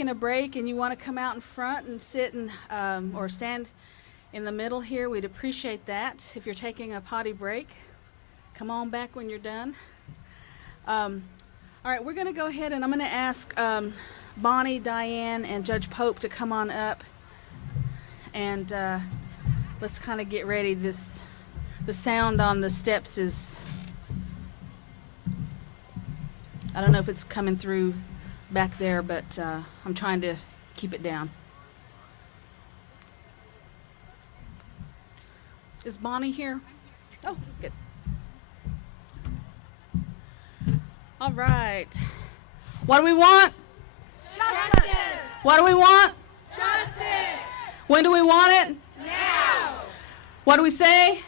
taking a break and you want to come out in front and sit and or stand in the middle here, we'd appreciate that. If you're taking a potty break, come on back when you're done. All right, we're going to go ahead and I'm going to ask Bonnie, Diane, and Judge Pope to come on up, and let's kind of get ready. The sound on the steps is, I don't know if it's coming through back there, but I'm trying to keep it down. Is Bonnie here? Oh, good. All right. What do we want? Justice! What do we want? Justice! When do we want it? Now! What do we say?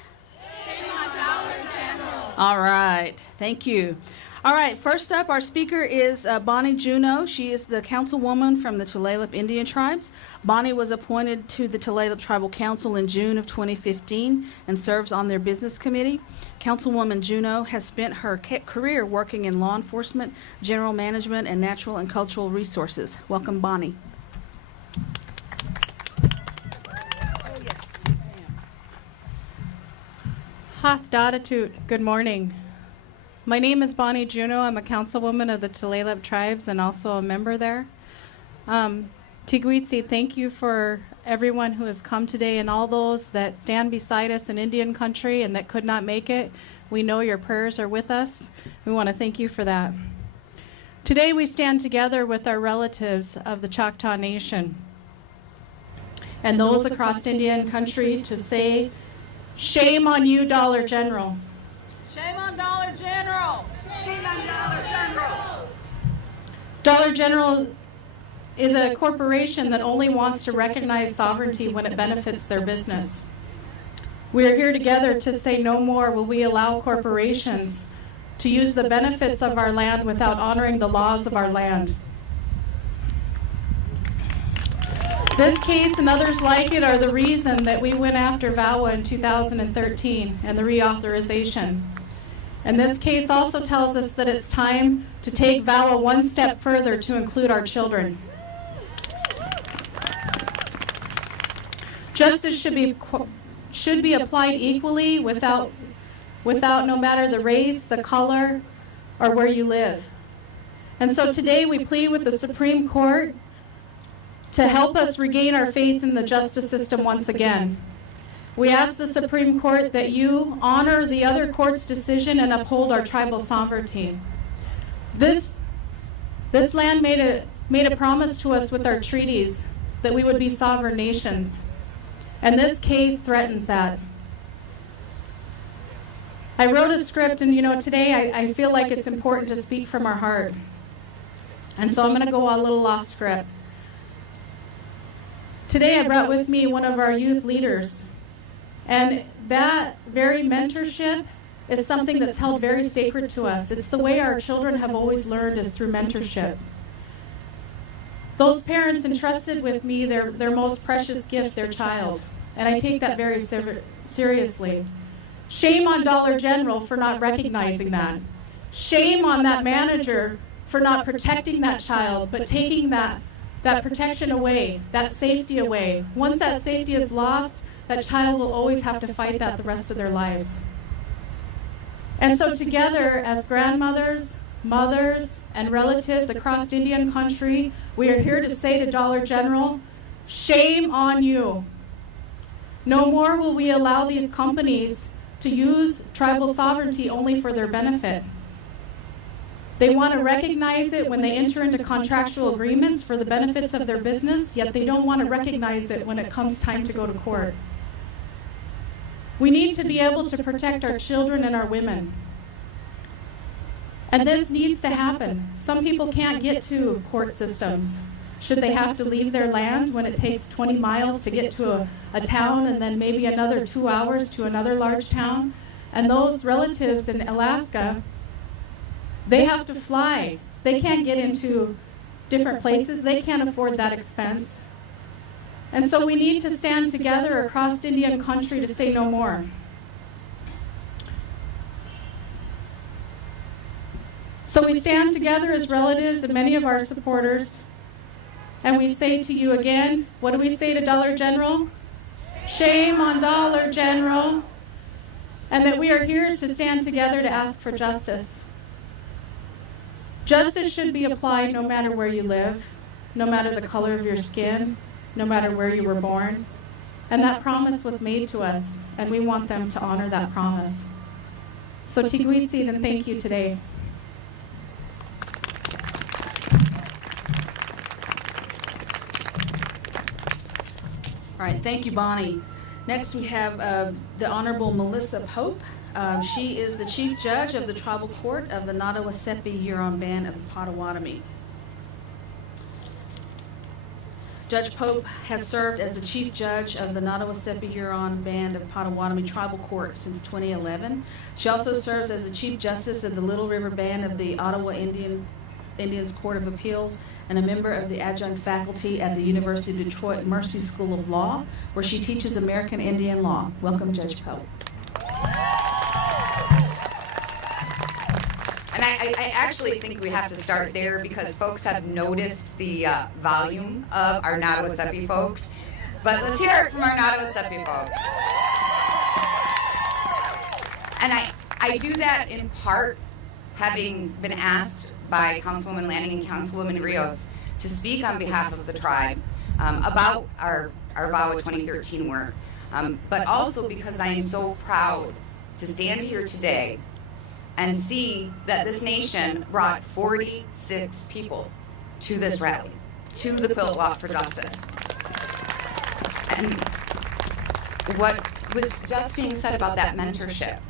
Shame on Dollar General! All right. Thank you. All right. First up, our speaker is Bonnie Juneau. She is the councilwoman from the Tulalip Indian Tribes. Bonnie was appointed to the Tulalip Tribal Council in June of 2015 and serves on their business committee. Councilwoman Juneau has spent her career working in law enforcement, general management, and natural and cultural resources. Welcome, Bonnie. Oh, yes. Yes, ma'am. Hath Dadatut. Good morning. My name is Bonnie Juneau. I'm a councilwoman of the Tulalip Tribes and also a member there. Tigwitsi, thank you for everyone who has come today and all those that stand beside us in Indian country and that could not make it. We know your prayers are with us. We want to thank you for that. Today we stand together with our relatives of the Choctaw Nation and those across Indian country to say, shame on you, Dollar General. Shame on Dollar General. Shame on Dollar General! Dollar General is a corporation that only wants to recognize sovereignty when it benefits their business. We are here together to say no more will we allow corporations to use the benefits of our land without honoring the laws of our land. This case and others like it are the reason that we went after VAWA in 2013 and the reauthorization. And this case also tells us that it's time to take VAWA one step further to include our children. Justice should be applied equally without no matter the race, the color, or where you live. And so today we plead with the Supreme Court to help us regain our faith in the justice system once again. We ask the Supreme Court that you honor the other court's decision and uphold our tribal sovereignty. This land made a promise to us with our treaties that we would be sovereign nations. And this case threatens that. I wrote a script, and today I feel like it's important to speak from our heart. And so I'm going to go a little off script. Today I brought with me one of our youth leaders. And that very mentorship is something that's held very sacred to us. It's the way our children have always learned, is through mentorship. Those parents entrusted with me their most precious gift, their child. And I take that very seriously. Shame on Dollar General for not recognizing that. Shame on that manager for not protecting that child, but taking that protection away, that safety away. Once that safety is lost, that child will always have to fight that the rest of their lives. And so together, as grandmothers, mothers, and relatives across Indian country, we are here to say to Dollar General, shame on you. No more will we allow these companies to use tribal sovereignty only for their benefit. They want to recognize it when they enter into contractual agreements for the benefits of their business, yet they don't want to recognize it when it comes time to go to court. We need to be able to protect our children and our women. And this needs to happen. Some people can't get to court systems. Should they have to leave their land when it takes 20 miles to get to a town and then maybe another 2 hours to another large town? And those relatives in Alaska, they have to fly. They can't get into different places. They can't afford that expense. And so we need to stand together across Indian country to say no more. So we stand together as relatives and many of our supporters And we say to you again, what do we say to Dollar General? Shame on Dollar General. And that we are here to stand together to ask for justice. Justice should be applied no matter where you live, no matter the color of your skin, no matter where you were born. And that promise was made to us, and we want them to honor that promise. So Tigwitzi, and thank you today. All right, thank you, Bonnie. Next, we have the Honorable Melissa Pope. She is the Chief Judge of the Tribal Court of the NIWRC Huron Band of the Potawatomi. Judge Pope has served as the Chief Judge of the NIWRC Huron Band of Potawatomi Tribal Court since 2011. She also serves as the Chief Justice of the Little River Band of the Ottawa Indians Court of Appeals and a member of the adjunct faculty at the University of Detroit Mercy School of Law, where she teaches American Indian law. Welcome, Judge Pope. And I actually think we have to start there because folks have noticed the volume of our NIWRC folks. But let's hear it from our NIWRC folks. And I do that in part having been asked by Councilwoman Lanning and Councilwoman Rios to speak on behalf of the tribe about our VAWA 2013 work, but also because I am so proud to stand here today and see that this nation brought 46 people to this rally, to the Quilt Walk for Justice. And what was just being said about that mentorship,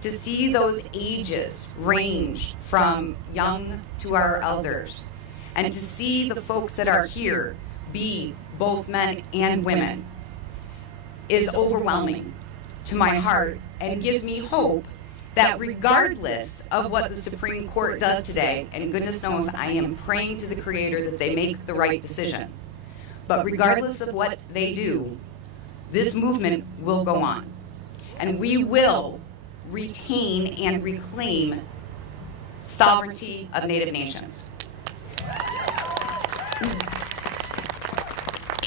to see those ages range from young to our elders, and to see the folks that are here be both men and women, is overwhelming to my heart and gives me hope that regardless of what the Supreme Court does today, and goodness knows I am praying to the Creator that they make the right decision, but regardless of what they do, this movement will go on. And we will retain and reclaim sovereignty of Native nations.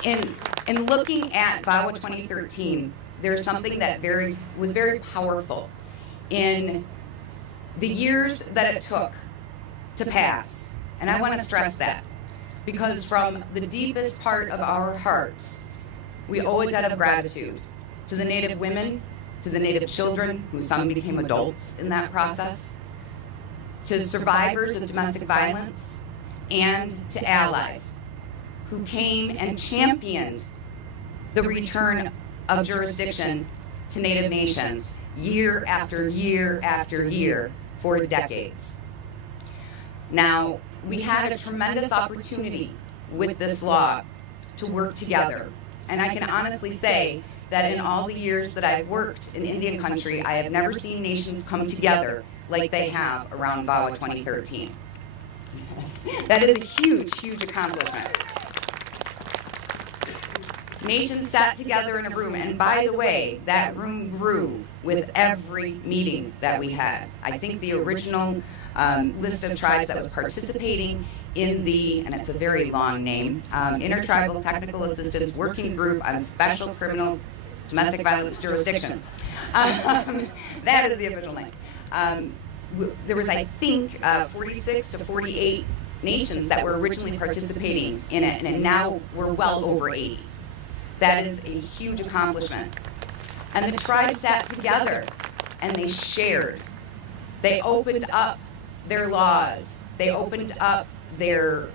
In looking at VAWA 2013, there's something that was very powerful in the years that it took to pass. And I want to stress that because from the deepest part of our hearts, we owe a debt of gratitude to the Native women, to the Native children, who some became adults in that process, to survivors of domestic violence, and to allies who came and championed the return of jurisdiction to Native nations year after year after year for decades. Now, we had a tremendous opportunity with this law to work together, and I can honestly say that in all the years that I've worked in Indian country, I have never seen nations come together like they have around VAWA 2013. Yes. That is a huge, huge accomplishment. Nations sat together in a room, and by the way, that room grew with every meeting that we had. I think the original list of tribes that was participating in the, and it's a very long name, Intertribal Technical Assistance Working Group on Special Criminal Domestic Violence Jurisdiction. That is the official name. There was, I think, 46 to 48 nations that were originally participating in it, and now we're well over 80. That is a huge accomplishment. And the tribes sat together and they shared. They opened up their laws. They opened up their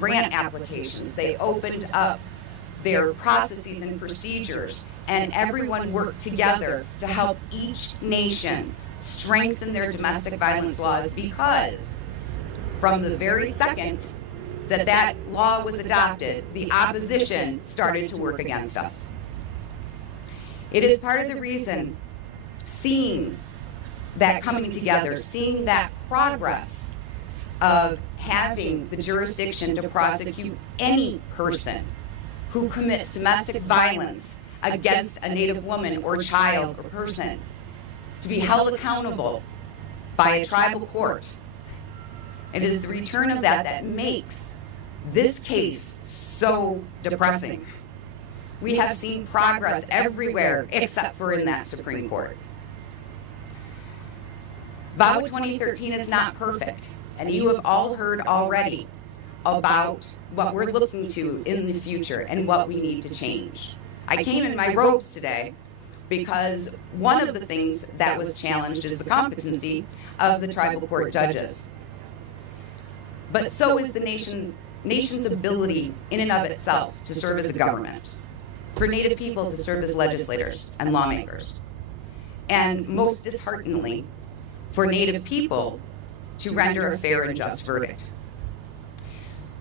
grant applications. They opened up their processes and procedures. And everyone worked together to help each nation strengthen their domestic violence laws, because from the very second that that law was adopted, the opposition started to work against us. It is part of the reason, seeing that coming together, seeing that progress of having the jurisdiction to prosecute any person who commits domestic violence against a Native woman or child or person, to be held accountable by a tribal court. It is the return of that that makes this case so depressing. We have seen progress everywhere except for in that Supreme Court. VAWA 2013 is not perfect, and you have all heard already about what we're looking to in the future and what we need to change. I came in my robes today because one of the things that was challenged is the competency of the tribal court judges. But so is the nation's ability in and of itself to serve as a government, for Native people to serve as legislators and lawmakers, and most dishearteningly, for Native people to render a fair and just verdict.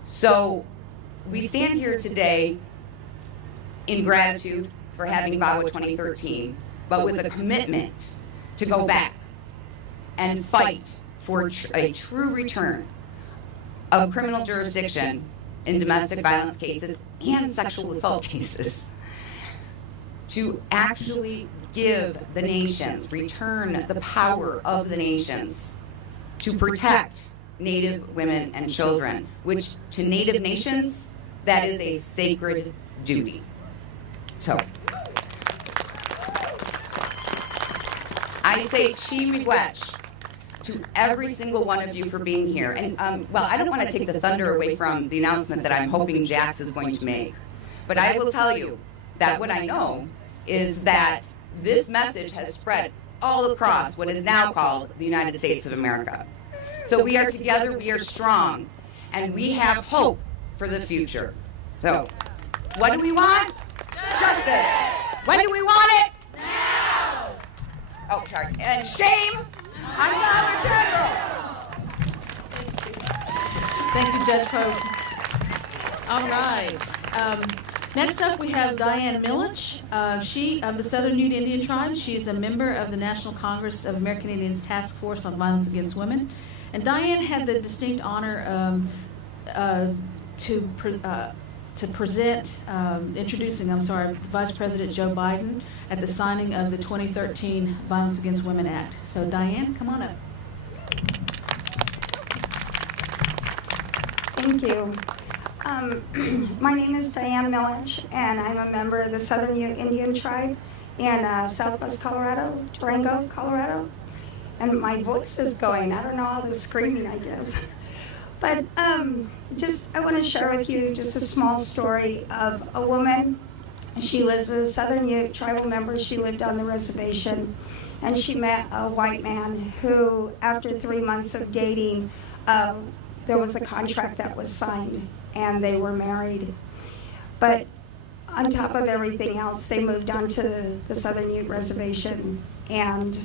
So we stand here today in gratitude for having VAWA 2013, but with a commitment to go back and fight for a true return of criminal jurisdiction in domestic violence cases and sexual assault cases, to actually give the nations, return the power of the nations to protect Native women and children, which to Native nations, that is a sacred duty. So, I say chi miigwech to every single one of you for being here. And, well, I don't want to take the thunder away from the announcement that I'm hoping Jax is going to make. But I will tell you that what I know is that this message has spread all across what is now called the United States of America. So we are together, we are strong, and we have hope for the future. So, what do we want? Justice! When do we want it? Now! Oh, sorry. And shame on Dollar General! Thank you, Judge Pope. All right. Next up, we have Diane Milich. She of the Southern Ute Indian Tribe. She is a member of the National Congress of American Indians Task Force on Violence Against Women. And Diane had the distinct honor to present, introducing Vice President Joe Biden at the signing of the 2013 Violence Against Women Act. So Diane, come on up. Thank you. My name is Diane Milich, and I'm a member of the Southern Ute Indian Tribe in Southwest Colorado, Durango, Colorado. And my voice is going. I don't know, all the screaming, I guess. But I want to share with you just a small story of a woman. She was a Southern Ute tribal member. She lived on the reservation, and she met a white man who, after 3 months of dating, there was a contract that was signed, and they were married. But on top of everything else, they moved on to the Southern Ute reservation, and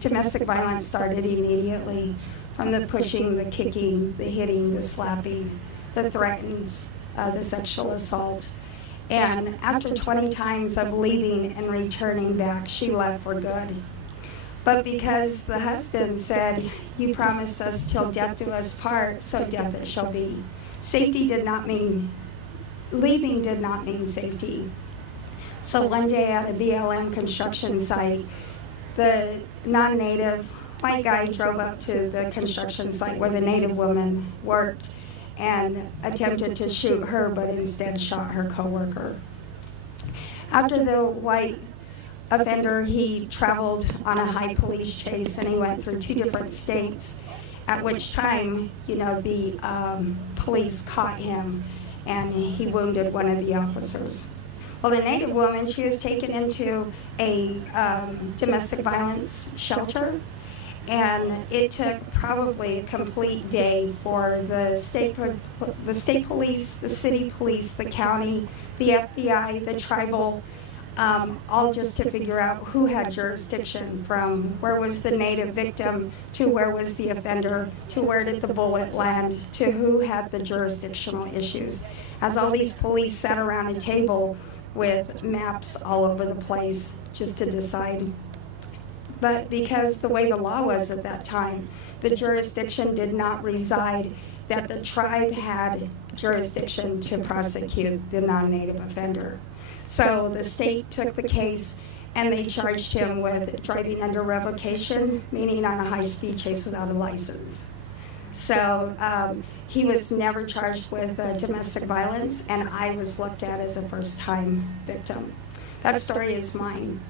domestic violence started immediately, from the pushing, the kicking, the hitting, the slapping, the threats, the sexual assault. And after 20 times of leaving and returning back, she left for good. But because the husband said, "You promised us till death do us part, so death it shall be." Leaving did not mean safety. So one day at a BLM construction site, the non-native white guy drove up to the construction site where the Native woman worked and attempted to shoot her, but instead shot her coworker. After the white offender, he traveled on a high police chase, and he went through 2 different states, at which time, the police caught him, and he wounded one of the officers. Well, the Native woman, she was taken into a domestic violence shelter, and it took probably a complete day for the state police, the city police, the county, the FBI, the tribal, all just to figure out who had jurisdiction, from where was the Native victim to where was the offender to where did the bullet land to who had the jurisdictional issues. As all these police sat around a table with maps all over the place just to decide. But because the way the law was at that time, the jurisdiction did not reside, that the tribe had jurisdiction to prosecute the non-native offender. So the state took the case and they charged him with driving under revocation, meaning on a high-speed chase without a license. So he was never charged with domestic violence, and I was looked at as a first-time victim. That story is mine.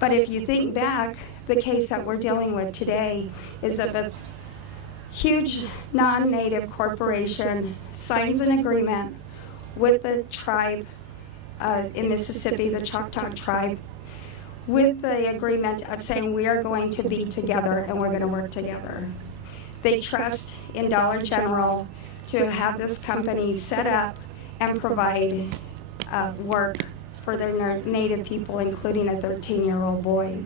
But if you think back, the case that we're dealing with today is of a huge non-native corporation signs an agreement with the tribe in Mississippi, the Choctaw tribe, with the agreement of saying we are going to be together and we're going to work together. They trust in Dollar General to have this company set up and provide work for their native people, including a 13-year-old boy.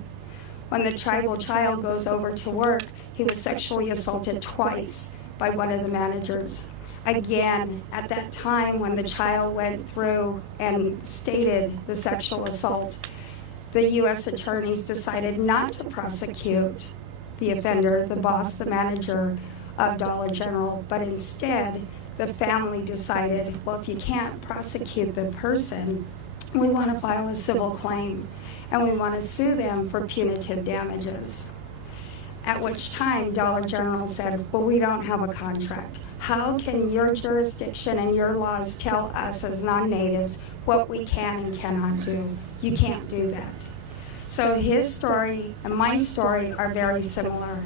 When the tribal child goes over to work, he was sexually assaulted twice by one of the managers. Again, at that time when the child went through and stated the sexual assault, the U.S. attorneys decided not to prosecute the offender, the boss, the manager of Dollar General, but instead the family decided, well, if you can't prosecute the person, we want to file a civil claim and we want to sue them for punitive damages. At which time Dollar General said, well, we don't have a contract. How can your jurisdiction and your laws tell us as non-natives what we can and cannot do? You can't do that. So his story and my story are very similar.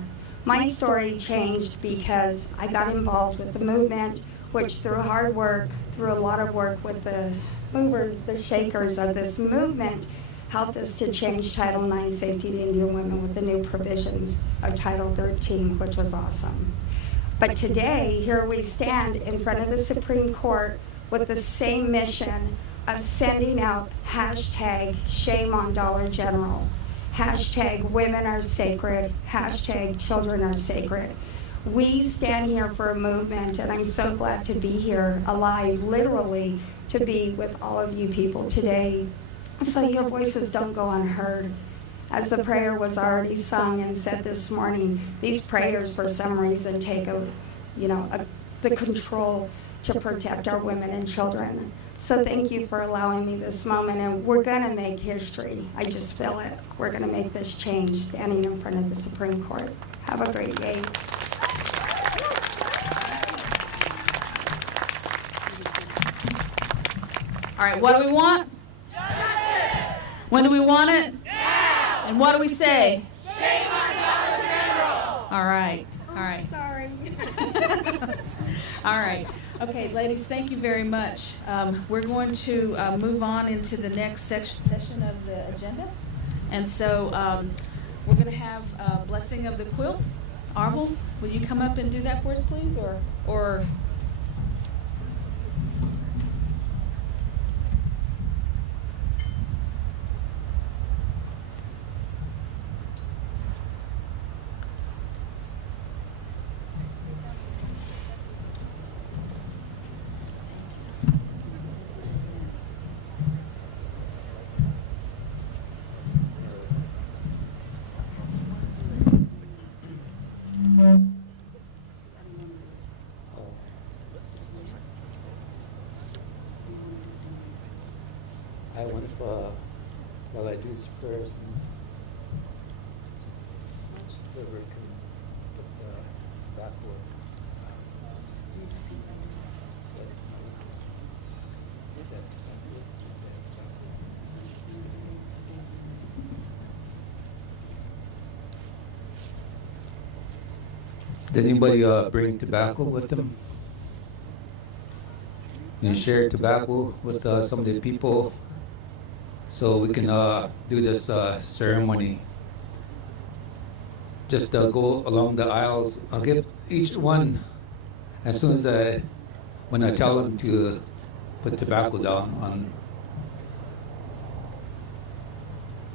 My story changed because I got involved with the movement, which through hard work, through a lot of work with the movers, the shakers of this movement, helped us to change Title IX safety to Indian women with the new provisions of Title 13, which was awesome. But today, here we stand in front of the Supreme Court with the same mission of sending out hashtag shame on Dollar General, hashtag women are sacred, hashtag children are sacred. We stand here for a movement, and I'm so glad to be here alive, literally, to be with all of you people today, so your voices don't go unheard. As the prayer was already sung and said this morning, these prayers for some reason take the control to protect our women and children. So thank you for allowing me this moment, and we're going to make history. I just feel it. We're going to make this change standing in front of the Supreme Court. Have a great day. All right, what do we want? Justice! When do we want it? Now! And what do we say? Shame on Dollar General! All right, all right. Sorry. All right. Okay, ladies, thank you very much. We're going to move on into the next session of the agenda. And so we're going to have a blessing of the quilt. Arvel, will you come up and do that for us, please? Or I wonder if, while I do these prayers, whoever can put the backboard. Did anybody bring tobacco with them? You share tobacco with some of the people so we can do this ceremony. Just go along the aisles. I'll give each one, as soon as when I tell them to put tobacco down on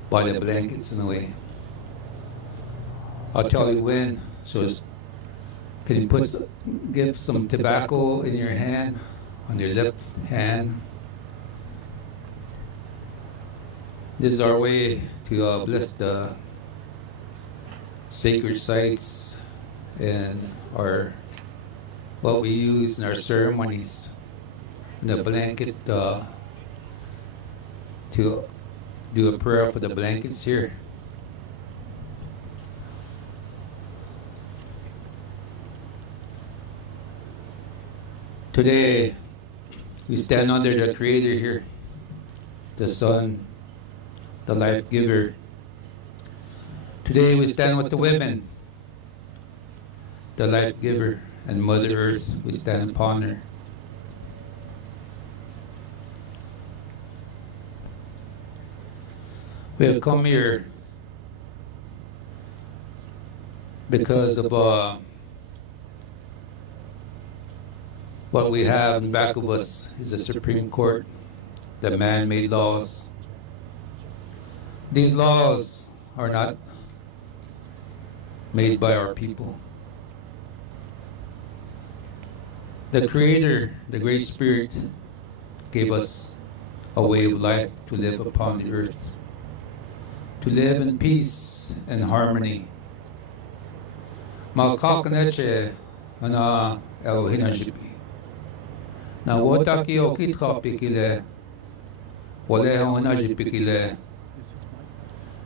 by the blankets in a way. I'll tell you when. So can you give some tobacco in your hand, on your left hand? This is our way to bless the sacred sites and what we use in our ceremonies. And the blanket to do a prayer for the blankets here. Today, we stand under the Creator here, the Son, the Life Giver. Today, we stand with the women, the Life Giver, and Mother Earth, we stand upon her. We have come here because of what we have in back of us is the Supreme Court, the man-made laws. These laws are not made by our people. The Creator, the Great Spirit, gave us a way of life to live upon the earth, to live in peace and harmony. Makakaneche ana Elohinajibi. Na wotaki okitha pikile, wale honaji pikile.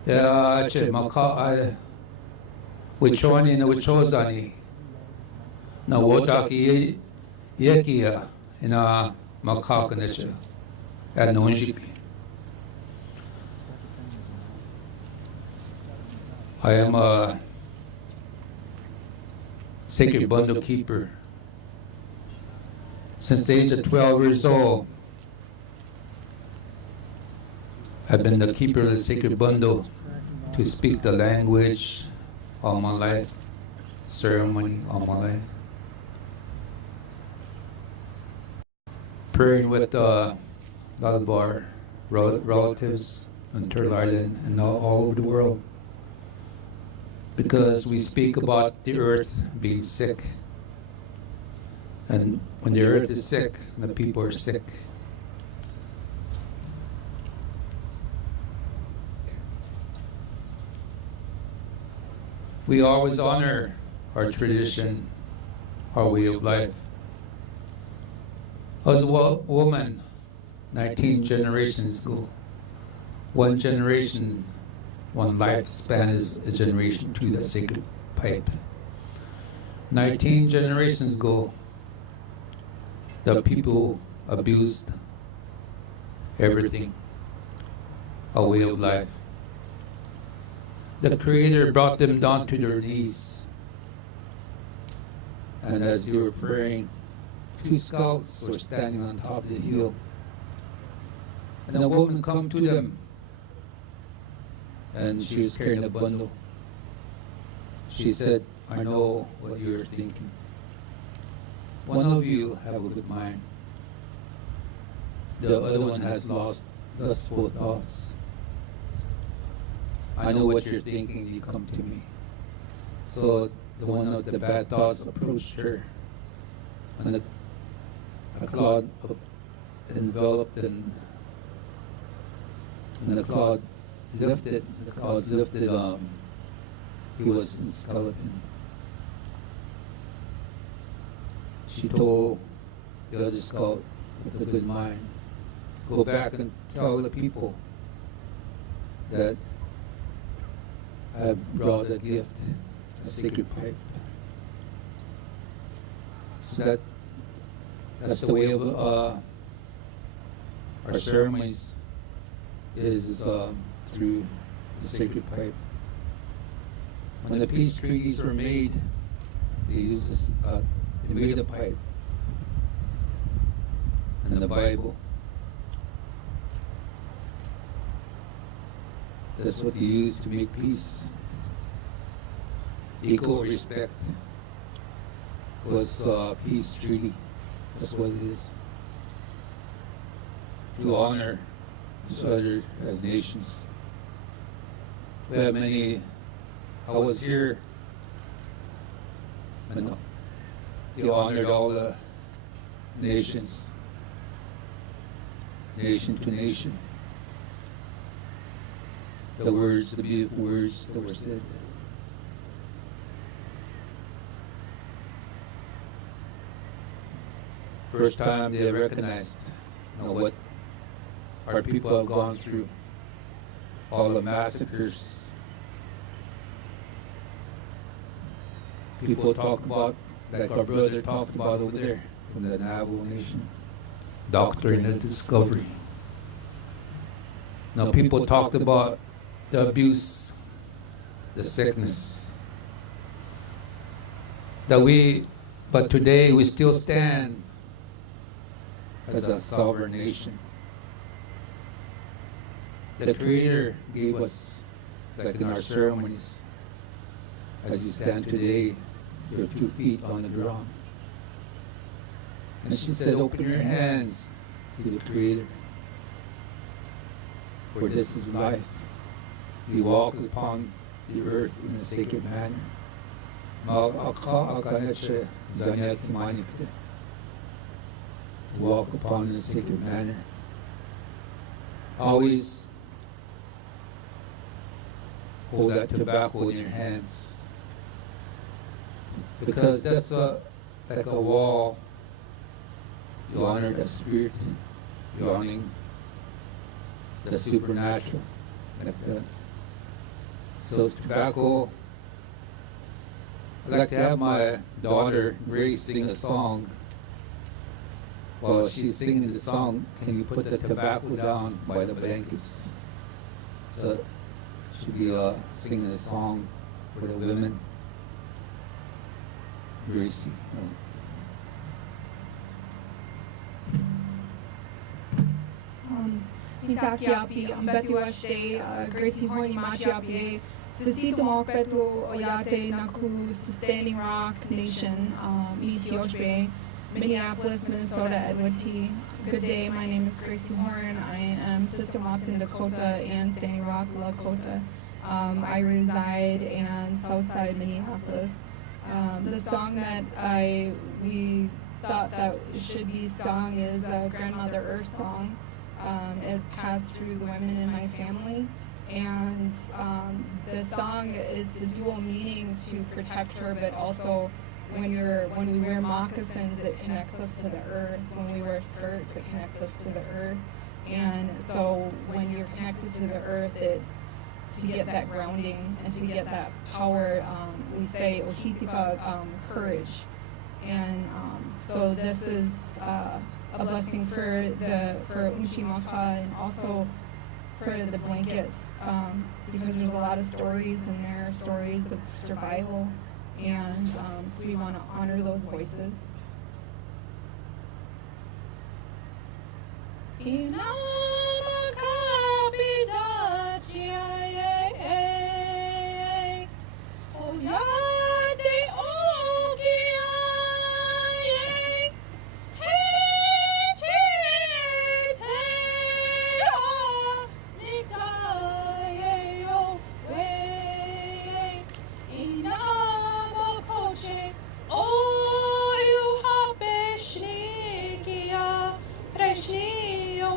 Ya che maka wichoni na wichozani. Na wotaki yekia ina makakaneche anonjibi. I am a sacred bundle keeper. Since the age of 12 years old, I've been the keeper of the sacred bundle to speak the language all my life, ceremony all my life. Praying with a lot of our relatives in Turtle Island and all over the world, because we speak about the earth being sick. And when the earth is sick, the people are sick. We always honor our tradition, our way of life. As a woman, 19 generations ago, one generation, one lifespan is a generation to the sacred pipe. 19 generations ago, the people abused everything, a way of life. The Creator brought them down to their knees. And as they were praying, 2 scouts were standing on top of the hill. And a woman come to them, and she was carrying a bundle. She said, I know what you're thinking. One of you have a good mind. The other one has lost lustful thoughts. I know what you're thinking, you come to me. So the one of the bad thoughts approached her, and a cloud enveloped, and the cloud lifted. The clouds lifted. He was in skeleton. She told the other scout with a good mind, go back and tell the people that I have brought a gift, a sacred pipe. So that's the way of our ceremonies is through the sacred pipe. When the peace treaties were made, they used this, they made a pipe. And the Bible, that's what they used to make peace. Equal respect was peace treaty. That's what it is. To honor each other as nations. We have many. I was here, and they honored all the nations, nation to nation. The words, the beautiful words that were said. First time they recognized, what our people have gone through, all the massacres. People talk about, like our brother talked about over there, from the Navajo Nation, Doctrine of Discovery. Now people talked about the abuse, the sickness, but today we still stand as a sovereign nation. The Creator gave us, like in our ceremonies, as you stand today, your 2 feet on the ground. And she said, open your hands to the Creator. For this is life. We walk upon the earth in a sacred manner. Walk upon in a sacred manner. Always hold that tobacco in your hands. Because that's like a wall. You honor the spirit. You're honoring the supernatural. Like that. So tobacco, I'd like to have my daughter Grace sing a song. While she's singing the song, can you put the tobacco down by the blankets? So she'll be singing a song for the women. Gracie. Nitakiapi, Ambetiwashte, Gracie Horny Machiapi, Sisito Mokpetu, Oyate, Naku, Sustaining Rock Nation, Etioshbe, Minneapolis, Minnesota, Edward T. Good day, my name is Gracie Horn. I am System Optin Dakota and Standing Rock, Lakota. I reside in Southside Minneapolis. The song that we thought that should be sung is a Grandmother Earth song. It's passed through the women in my family, and the song is a dual meaning to protect her, but also when we wear moccasins, it connects us to the earth. When we wear skirts, it connects us to the earth. And so when you're connected to the earth, it's to get that grounding and to get that power. We say ohitika, courage. And so this is a blessing for Unchimaka and also for the blankets, because there's a lot of stories in there, stories of survival, and so we want to honor those voices. Preshni yo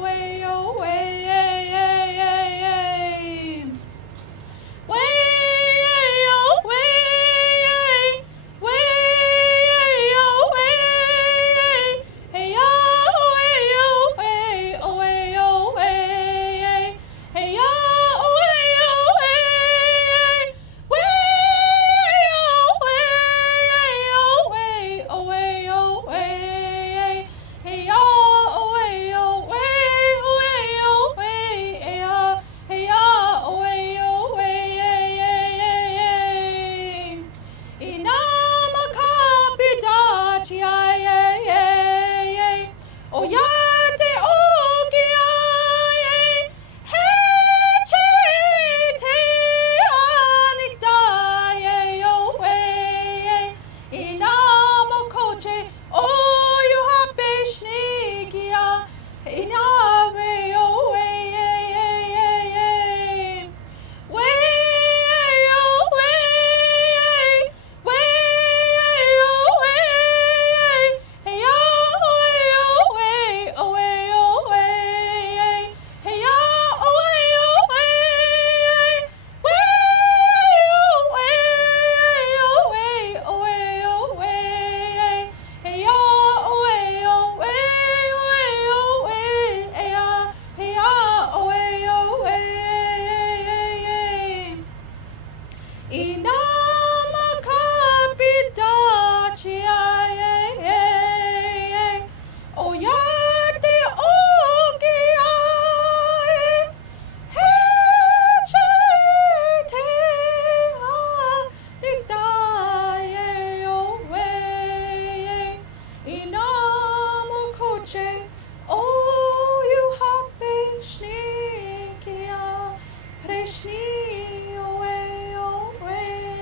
Preshni away, away.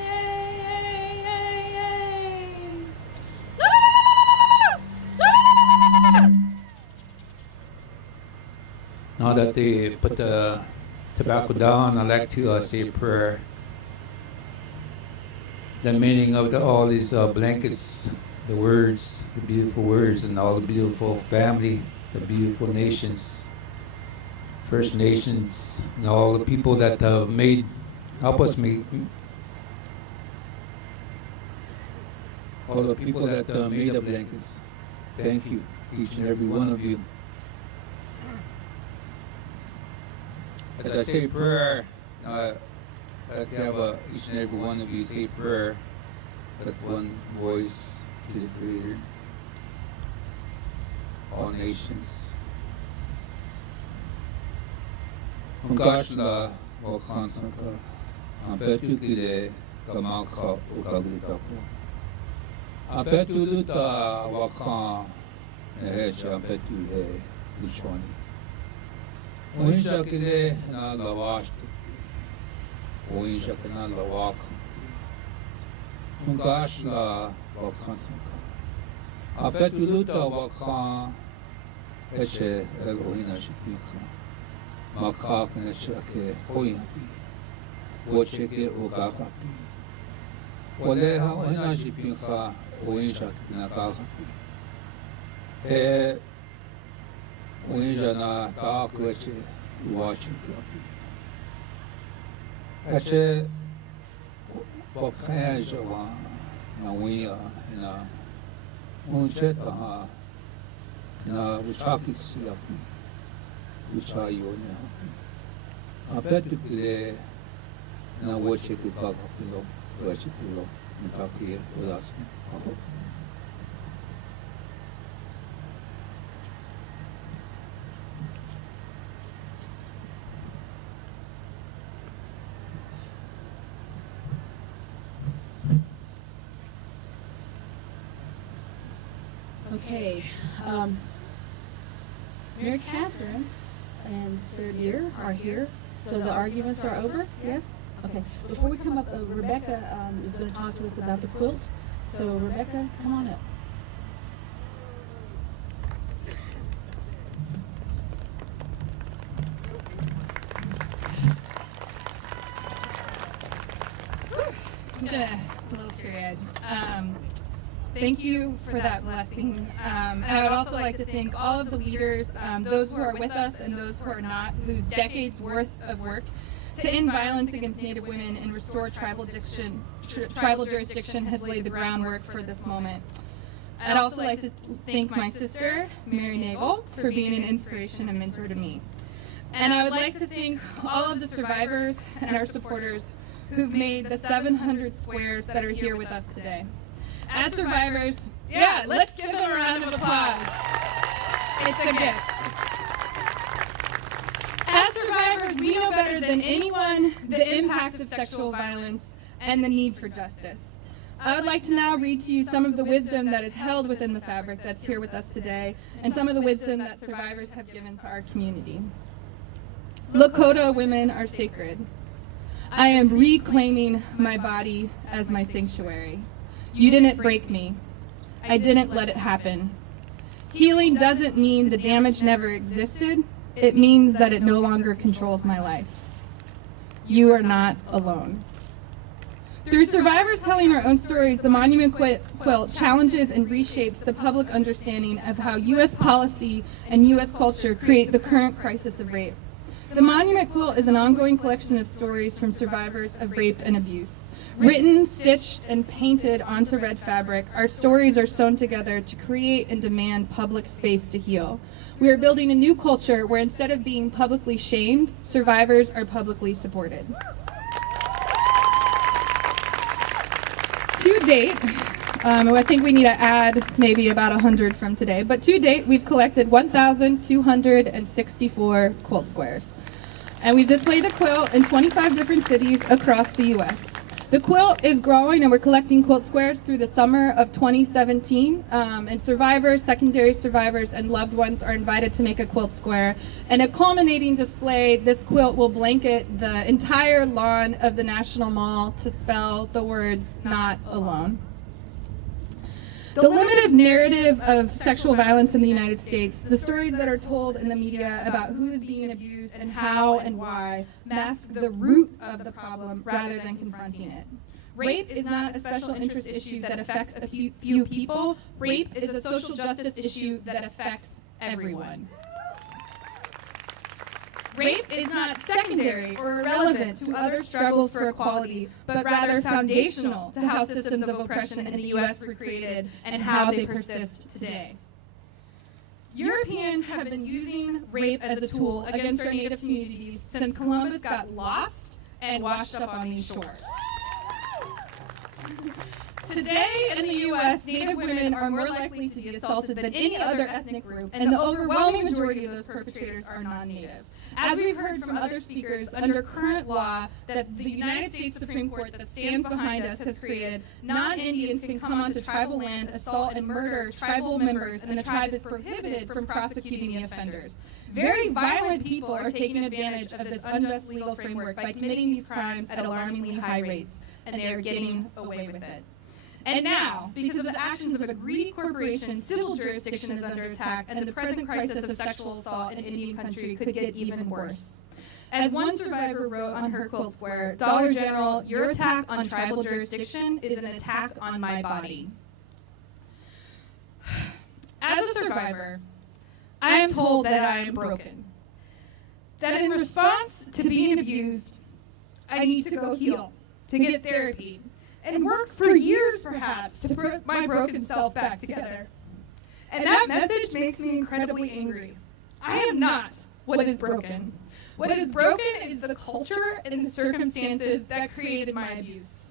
Now that they put the tobacco down, I like to say a prayer. The meaning of all these blankets, the words, the beautiful words, and all the beautiful family, the beautiful nations, First Nations, and all the people that help us make, all the people that made the blankets. Thank you, each and every one of you. As I say prayer, I'd like to have each and every one of you say prayer with one voice to the Creator, all nations. Unkashla wakhantanka, ampetu kide kamalka ukalutapo. Ampetu luta wakhan nehecha ampetu he ushwani. Oisha kide na lawashti, oisha kana lawakhanti, unkashla wakhantanka. Apetuluta wakhan eche elohina shipikha, makha kaneshake hoyapi, wocheke ogakapi. Oleha ohina shipikha, oisha kana kakapi. Oisha na taakleche washikapi. Eche wakhanja wa na wiya na Uncheta ha na ushaki siapi uchayone hapi apetu kile na woche kubaga pilo woche pilo mtakie ulasi aho. Okay, Mary Catherine and Sir Deer are here, so the arguments are over, yes? Okay, before we come up, Rebecca is going to talk to us about the quilt, so Rebecca, come on up. I'm gonna a little teary-eyed. Thank you for that blessing. And I would also like to thank all of the leaders, those who are with us and those who are not, whose decades worth of work to end violence against Native women and restore tribal jurisdiction has laid the groundwork for this moment. I'd also like to thank my sister, Mary Nagel, for being an inspiration and mentor to me. And I would like to thank all of the survivors and our supporters who've made the 700 squares that are here with us today. As survivors, yeah, let's give them a round of applause. It's a gift. As survivors, we know better than anyone the impact of sexual violence and the need for justice. I would like to now read to you some of the wisdom that is held within the fabric that's here with us today, and some of the wisdom that survivors have given to our community. Lakota women are sacred. I am reclaiming my body as my sanctuary. You didn't break me. I didn't let it happen. Healing doesn't mean the damage never existed. It means that it no longer controls my life. You are not alone. Through survivors telling our own stories, the Monument Quilt challenges and reshapes the public understanding of how U.S. policy and U.S. culture create the current crisis of rape. The Monument Quilt is an ongoing collection of stories from survivors of rape and abuse. Written, stitched, and painted onto red fabric, our stories are sewn together to create and demand public space to heal. We are building a new culture where instead of being publicly shamed, survivors are publicly supported. To date, I think we need to add maybe about 100 from today, but to date we've collected 1,264 quilt squares. And we've displayed the quilt in 25 different cities across the U.S. The quilt is growing, and we're collecting quilt squares through the summer of 2017. And survivors, secondary survivors, and loved ones are invited to make a quilt square. And a culminating display, this quilt will blanket the entire lawn of the National Mall to spell the words "Not Alone." The limited narrative of sexual violence in the United States, the stories that are told in the media about who is being abused and how and why, mask the root of the problem rather than confronting it. Rape is not a special interest issue that affects a few people. Rape is a social justice issue that affects everyone. Rape is not secondary or irrelevant to other struggles for equality, but rather foundational to how systems of oppression in the U.S. were created and how they persist today. Europeans have been using rape as a tool against our Native communities since Columbus got lost and washed up on these shores. Today in the U.S., Native women are more likely to be assaulted than any other ethnic group, and the overwhelming majority of those perpetrators are non-Native. As we've heard from other speakers, under current law that the United States Supreme Court that stands behind us has created, non-Indians can come onto tribal land, assault, and murder tribal members, and the tribe is prohibited from prosecuting the offenders. Very violent people are taking advantage of this unjust legal framework by committing these crimes at alarmingly high rates, and they are getting away with it. And now, because of the actions of a greedy corporation, civil jurisdiction is under attack, and the present crisis of sexual assault in Indian country could get even worse. As one survivor wrote on her quilt square, "Dollar General, your attack on tribal jurisdiction is an attack on my body." As a survivor, I am told that I am broken. That in response to being abused, I need to go heal, to get therapy, and work for years, perhaps, to put my broken self back together. And that message makes me incredibly angry. I am not what is broken. What is broken is the culture and the circumstances that created my abuse.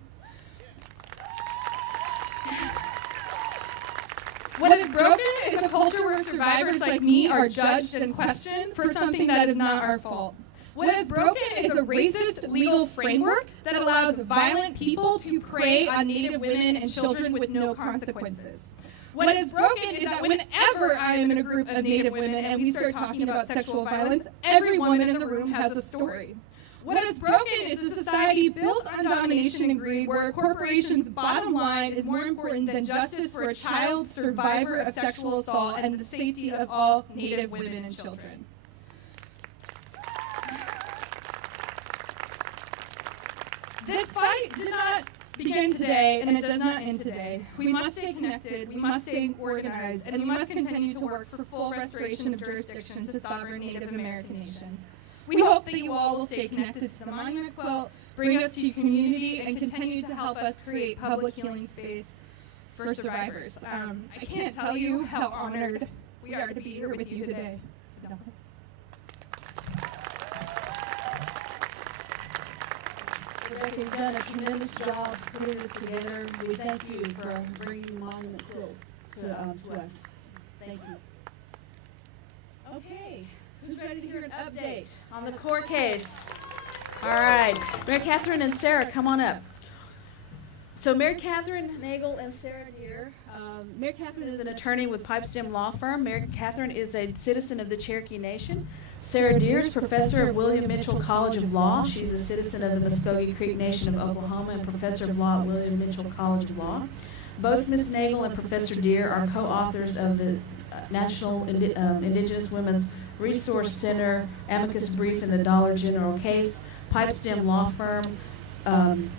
What is broken is a culture where survivors like me are judged and questioned for something that is not our fault. What is broken is a racist legal framework that allows violent people to prey on Native women and children with no consequences. What is broken is that whenever I am in a group of Native women and we start talking about sexual violence, every woman in the room has a story. What is broken is a society built on domination and greed where a corporation's bottom line is more important than justice for a child survivor of sexual assault and the safety of all Native women and children. This fight did not begin today, and it does not end today. We must stay connected, we must stay organized, and we must continue to work for full restoration of jurisdiction to sovereign Native American nations. We hope that you all will stay connected to the Monument Quilt, bring us to your community, and continue to help us create public healing space for survivors. I can't tell you how honored we are to be here with you today. Rebecca, you've done a tremendous job putting this together. We thank you for bringing Monument Quilt to us. Thank you. Okay, who's ready to hear an update on the court case? All right, Mary Catherine and Sarah, come on up. So Mary Catherine Nagel and Sarah Deere. Mary Catherine is an attorney with Pipestem Law Firm. Mary Catherine is a citizen of the Cherokee Nation. Sarah Deere is professor of William Mitchell College of Law. She's a citizen of the Muskogee Creek Nation of Oklahoma and professor of law at William Mitchell College of Law. Both Ms. Nagel and Professor Deere are co-authors of the National Indigenous Women's Resource Center amicus brief in the Dollar General case. Pipestem Law Firm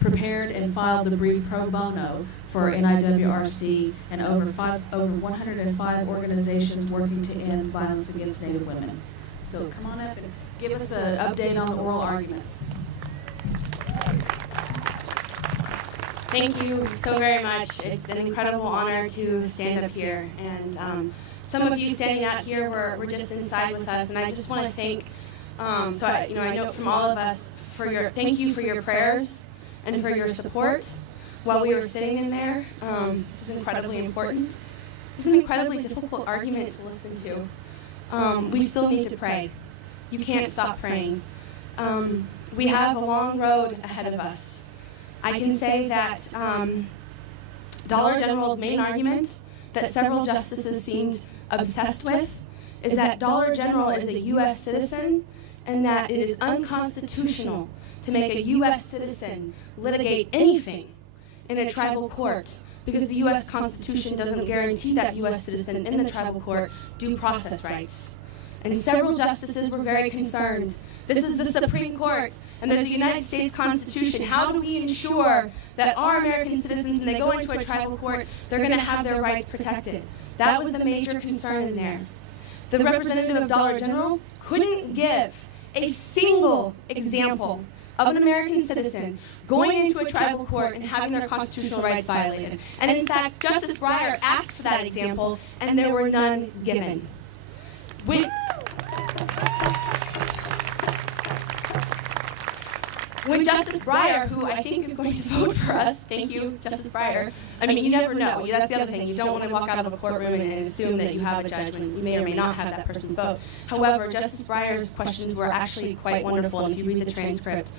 prepared and filed the brief pro bono for NIWRC and over 105 organizations working to end violence against Native women. So come on up and give us an update on the oral arguments. Thank you so very much. It's an incredible honor to stand up here. And some of you standing out here were just inside with us, and I just want to thank, I know from all of us, thank you for your prayers and for your support while we were sitting in there. It was incredibly important. It was an incredibly difficult argument to listen to. We still need to pray. You can't stop praying. we have a long road ahead of us. I can say that Dollar General's main argument that several justices seemed obsessed with is that Dollar General is a U.S. citizen and that it is unconstitutional to make a U.S. citizen litigate anything in a tribal court because the U.S. Constitution doesn't guarantee that U.S. citizen in the tribal court due process rights. And several justices were very concerned. This is the Supreme Court, and there's the United States Constitution. How do we ensure that our American citizens, when they go into a tribal court, they're going to have their rights protected? That was the major concern in there. The representative of Dollar General couldn't give a single example of an American citizen going into a tribal court and having their constitutional rights violated. And in fact, Justice Breyer asked for that example, and there were none given. When Justice Breyer, who I think is going to vote for us, thank you, Justice Breyer, I mean, you never know. That's the other thing. You don't want to walk out of a courtroom and assume that you have a judge when you may or may not have that person's vote. However, Justice Breyer's questions were actually quite wonderful, and if you read the transcript,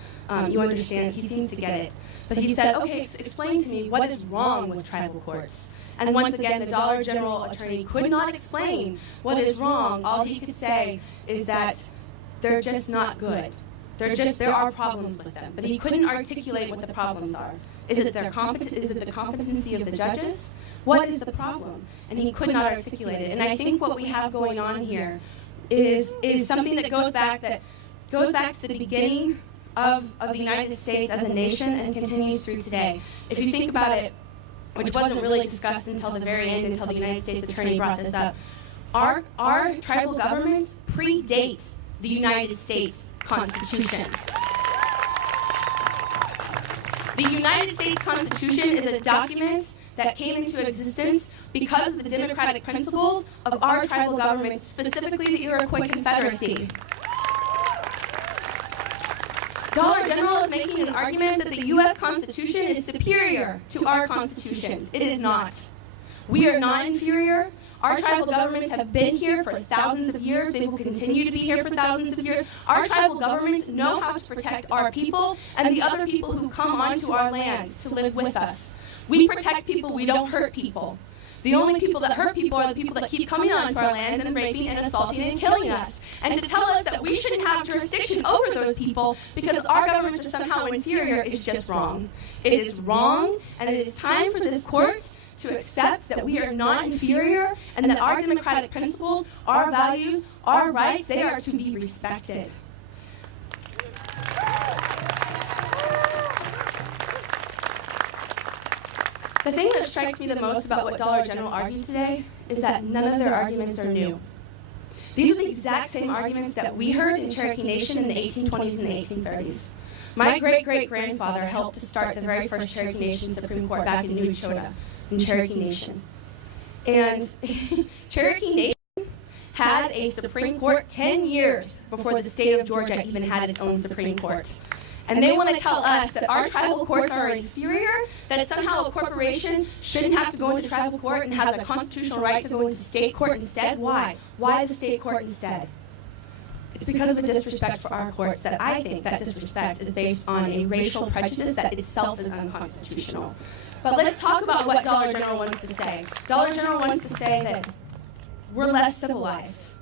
you understand he seems to get it. But he said, okay, explain to me what is wrong with tribal courts. And once again, the Dollar General attorney could not explain what is wrong. All he could say is that they're just not good. There are problems with them, but he couldn't articulate what the problems are. Is it the competency of the judges? What is the problem? And he could not articulate it. And I think what we have going on here is something that goes back to the beginning of the United States as a nation and continues through today. If you think about it, which wasn't really discussed until the very end, until the United States attorney brought this up, our tribal governments predate the United States Constitution. The United States Constitution is a document that came into existence because of the democratic principles of our tribal governments, specifically the Iroquois Confederacy. Dollar General is making an argument that the U.S. Constitution is superior to our constitutions. It is not. We are not inferior. Our tribal governments have been here for thousands of years. They will continue to be here for thousands of years. Our tribal governments know how to protect our people and the other people who come onto our lands to live with us. We protect people. We don't hurt people. The only people that hurt people are the people that keep coming onto our lands and raping and assaulting and killing us. And to tell us that we shouldn't have jurisdiction over those people because our governments are somehow inferior is just wrong. It is wrong, and it is time for this court to accept that we are not inferior and that our democratic principles, our values, our rights, they are to be respected. The thing that strikes me the most about what Dollar General argued today is that none of their arguments are new. These are the exact same arguments that we heard in Cherokee Nation in the 1820s and the 1830s. My great-great-grandfather helped to start the very first Cherokee Nation Supreme Court back in New Choctaw, in Cherokee Nation. And Cherokee Nation had a Supreme Court 10 years before the state of Georgia even had its own Supreme Court. And they want to tell us that our tribal courts are inferior, that somehow a corporation shouldn't have to go into tribal court and has a constitutional right to go into state court instead. Why? Why the state court instead? It's because of a disrespect for our courts that I think that disrespect is based on a racial prejudice that itself is unconstitutional. But let's talk about what Dollar General wants to say. Dollar General wants to say that we're less civilized,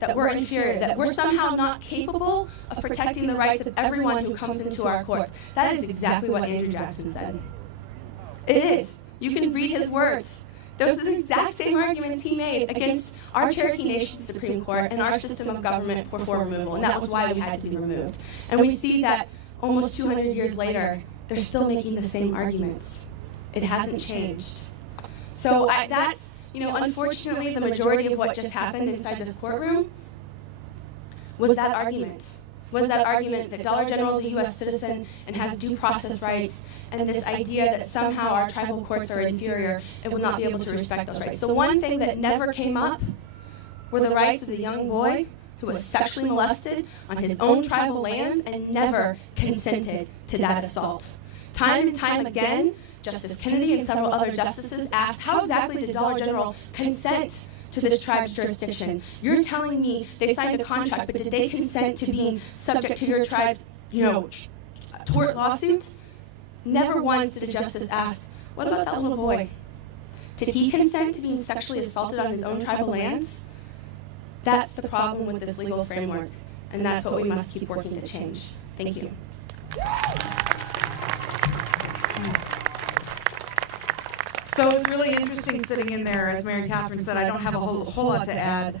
that we're inferior, that we're somehow not capable of protecting the rights of everyone who comes into our courts. That is exactly what Andrew Jackson said. It is. You can read his words. Those are the exact same arguments he made against our Cherokee Nation Supreme Court and our system of government before removal, and that was why we had to be removed. And we see that almost 200 years later, they're still making the same arguments. It hasn't changed. So that's, unfortunately, the majority of what just happened inside this courtroom was that argument. Was that argument that Dollar General is a U.S. citizen and has due process rights, and this idea that somehow our tribal courts are inferior and will not be able to respect those rights. The one thing that never came up were the rights of the young boy who was sexually molested on his own tribal lands and never consented to that assault. Time and time again, Justice Kennedy and several other justices asked, how exactly did Dollar General consent to this tribe's jurisdiction? You're telling me they signed a contract, but did they consent to being subject to your tribe's tort lawsuit, never once did a justice ask, what about that little boy? Did he consent to being sexually assaulted on his own tribal lands? That's the problem with this legal framework, and that's what we must keep working to change. Thank you. So it was really interesting sitting in there. As Mary Catherine said, I don't have a whole lot to add.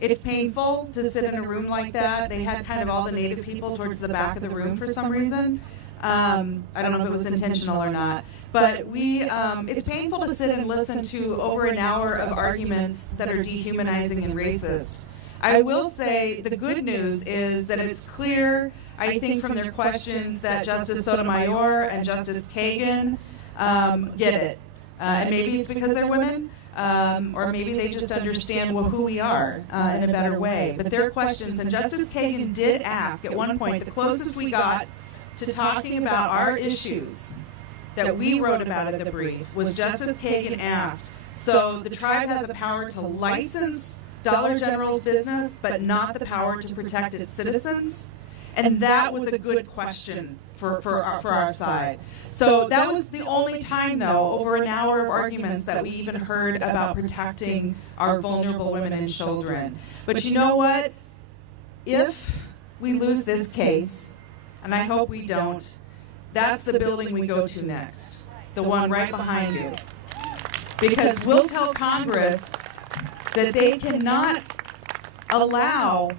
It's painful to sit in a room like that. They had kind of all the Native people towards the back of the room for some reason. I don't know if it was intentional or not. But it's painful to sit and listen to over an hour of arguments that are dehumanizing and racist. I will say the good news is that it's clear, I think, from their questions that Justice Sotomayor and Justice Kagan get it. And maybe it's because they're women, or maybe they just understand who we are in a better way. But their questions, and Justice Kagan did ask at one point, the closest we got to talking about our issues that we wrote about in the brief was Justice Kagan asked, so the tribe has the power to license Dollar General's business, but not the power to protect its citizens? And that was a good question for our side. So that was the only time, though, over an hour of arguments that we even heard about protecting our vulnerable women and children. But you know what? If we lose this case, and I hope we don't, that's the building we go to next, the one right behind you. Because we'll tell Congress that they cannot allow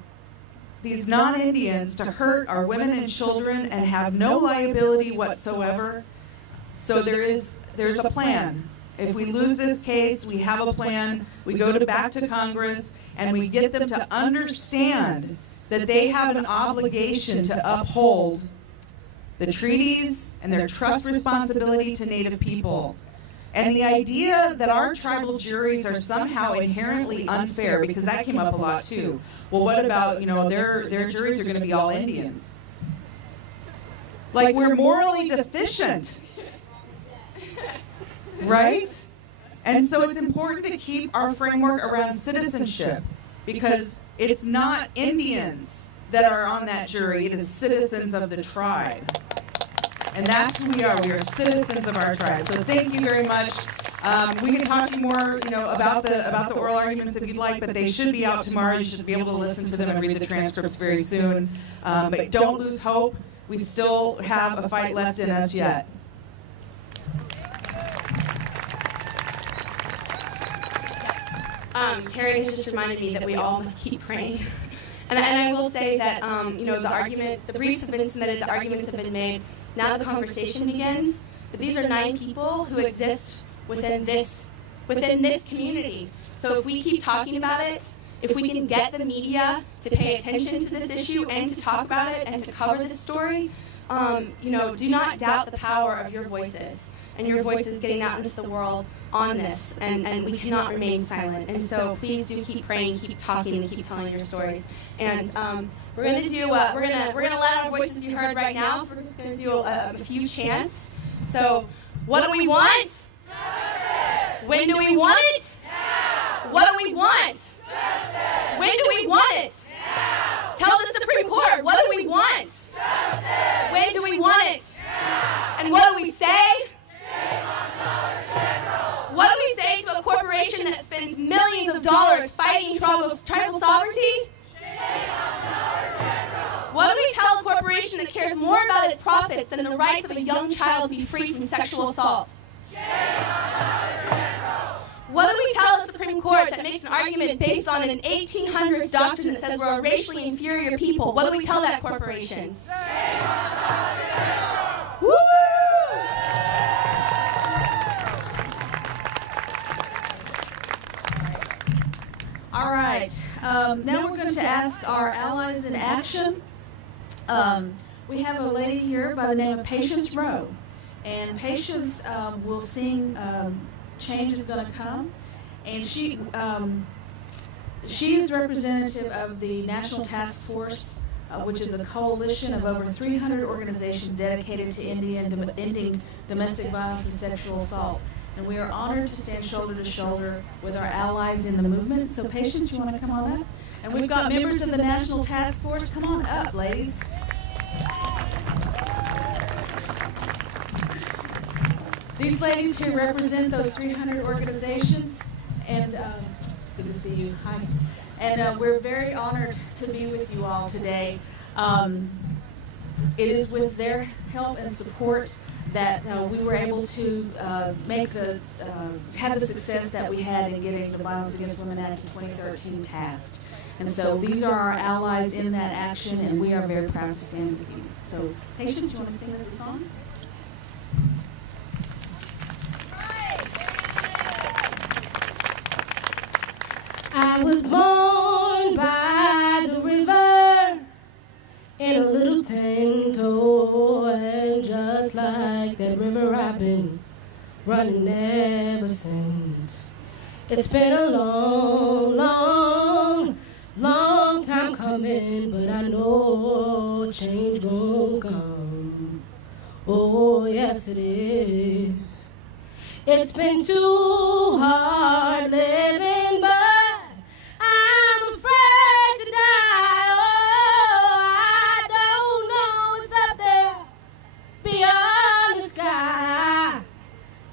these non-Indians to hurt our women and children and have no liability whatsoever. So there's a plan. If we lose this case, we have a plan. We go back to Congress and we get them to understand that they have an obligation to uphold the treaties and their trust responsibility to Native people. And the idea that our tribal juries are somehow inherently unfair, because that came up a lot too. Well, what about, their juries are going to be all Indians? Like, we're morally deficient, right? And so it's important to keep our framework around citizenship, because it's not Indians that are on that jury, it is citizens of the tribe. And that's who we are. We are citizens of our tribe. So thank you very much. We can talk to you more, about the oral arguments if you'd like, but they should be out tomorrow. You should be able to listen to them and read the transcripts very soon. But don't lose hope. We still have a fight left in us yet. Terry has just reminded me that we all must keep praying. And I will say that, the briefs have been submitted, the arguments have been made. Now the conversation begins. But these are 9 people who exist within this community. So if we keep talking about it, if we can get the media to pay attention to this issue and to talk about it and to cover this story, do not doubt the power of your voices and your voices getting out into the world on this. And we cannot remain silent. And so please do keep praying, keep talking, and keep telling your stories. And we're gonna let our voices be heard right now. So we're just gonna do a few chants. So, what do we want? Justice. When do we want it? Now. What do we want? Justice. When do we want it? Now. Tell the Supreme Court, what do we want? Justice. When do we want it? Now. And what do we say? Shame on Dollar General. What do we say to a corporation that spends millions of dollars fighting tribal sovereignty? Shame on Dollar General. What do we tell a corporation that cares more about its profits than the rights of a young child to be free from sexual assault? Shame on Dollar General. What do we tell a Supreme Court that makes an argument based on an 1800s doctrine that says we're a racially inferior people? What do we tell that corporation? Shame on Dollar General. Woo! All right. Now we're going to ask our allies in action. We have a lady here by the name of Patience Rowe. And Patience will sing Change is Gonna Come. And she is representative of the National Task Force, which is a coalition of over 300 organizations dedicated to ending domestic violence and sexual assault. And we are honored to stand shoulder to shoulder with our allies in the movement. So Patience, you want to come on up? And we've got members of the National Task Force. Come on up, ladies. These ladies here represent those 300 organizations, and it's good to see you. Hi. And we're very honored to be with you all today. It is with their help and support that we were able to have the success that we had in getting the Violence Against Women Act in 2013 passed. And so these are our allies in that action, and we are very proud to stand with you. So, Patience, you want to sing us a song? I was born by the river in a little tanto, and just like that river I've been running ever since. It's been a long, long, long time coming, but I know change gon' come. Oh, yes it is. It's been too hard living, but I'm afraid to die. Oh, I don't know what's up there beyond the sky.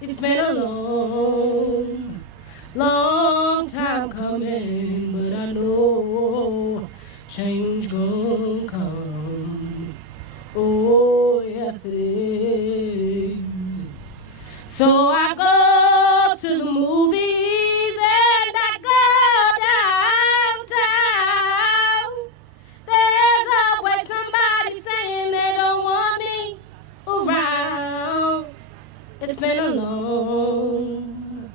It's been a long, long time coming, but I know change gon' come. Oh, yes it is. So I go to the movies and I go downtown. There's always somebody saying they don't want me around. It's been a long,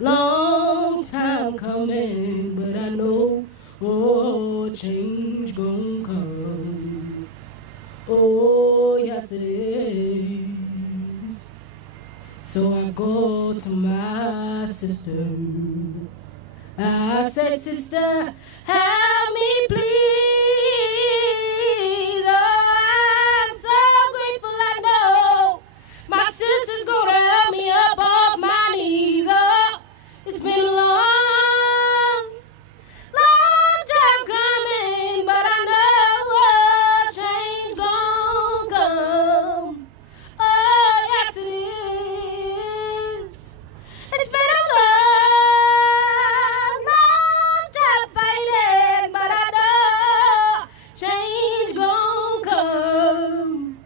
long time coming, but I know, oh, change gon' come. Oh, yes it is. So I go to my sister. I say, sister, help me please. Oh, I'm so grateful I know my sister's gonna help me up off my knees. Oh, it's been a long, long time coming, but I know change gon' come. Oh, yes it is. It's been a long, long time fighting, but I know change gon' come.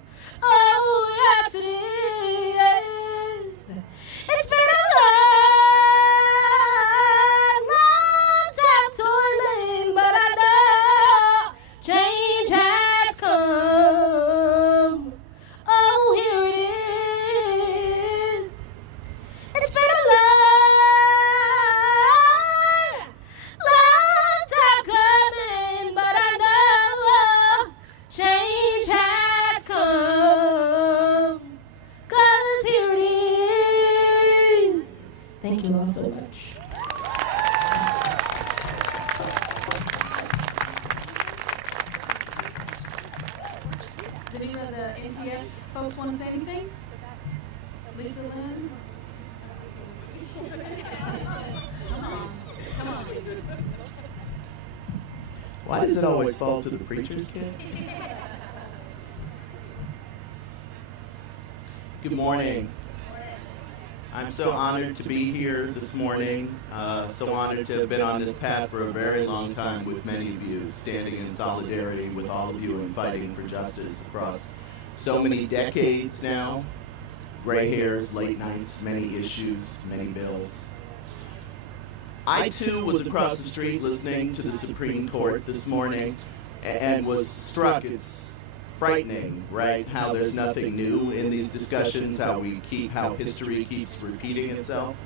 Oh, yes it is. It's been a long, long time toiling, but I know change has come. Oh, here it is. It's been a long, long time coming, but I know change has come. 'Cause here it is. Thank you all so much. Did any of the NTF folks want to say anything? Lisa Lynn? Come on, Lisa. Why does it always fall to the preacher's kid? Good morning. I'm so honored to be here this morning, so honored to have been on this path for a very long time with many of you, standing in solidarity with all of you and fighting for justice across so many decades now. Gray hairs, late nights, many issues, many bills. I too was across the street listening to the Supreme Court this morning and was struck. It's frightening, right? How there's nothing new in these discussions, how history keeps repeating itself.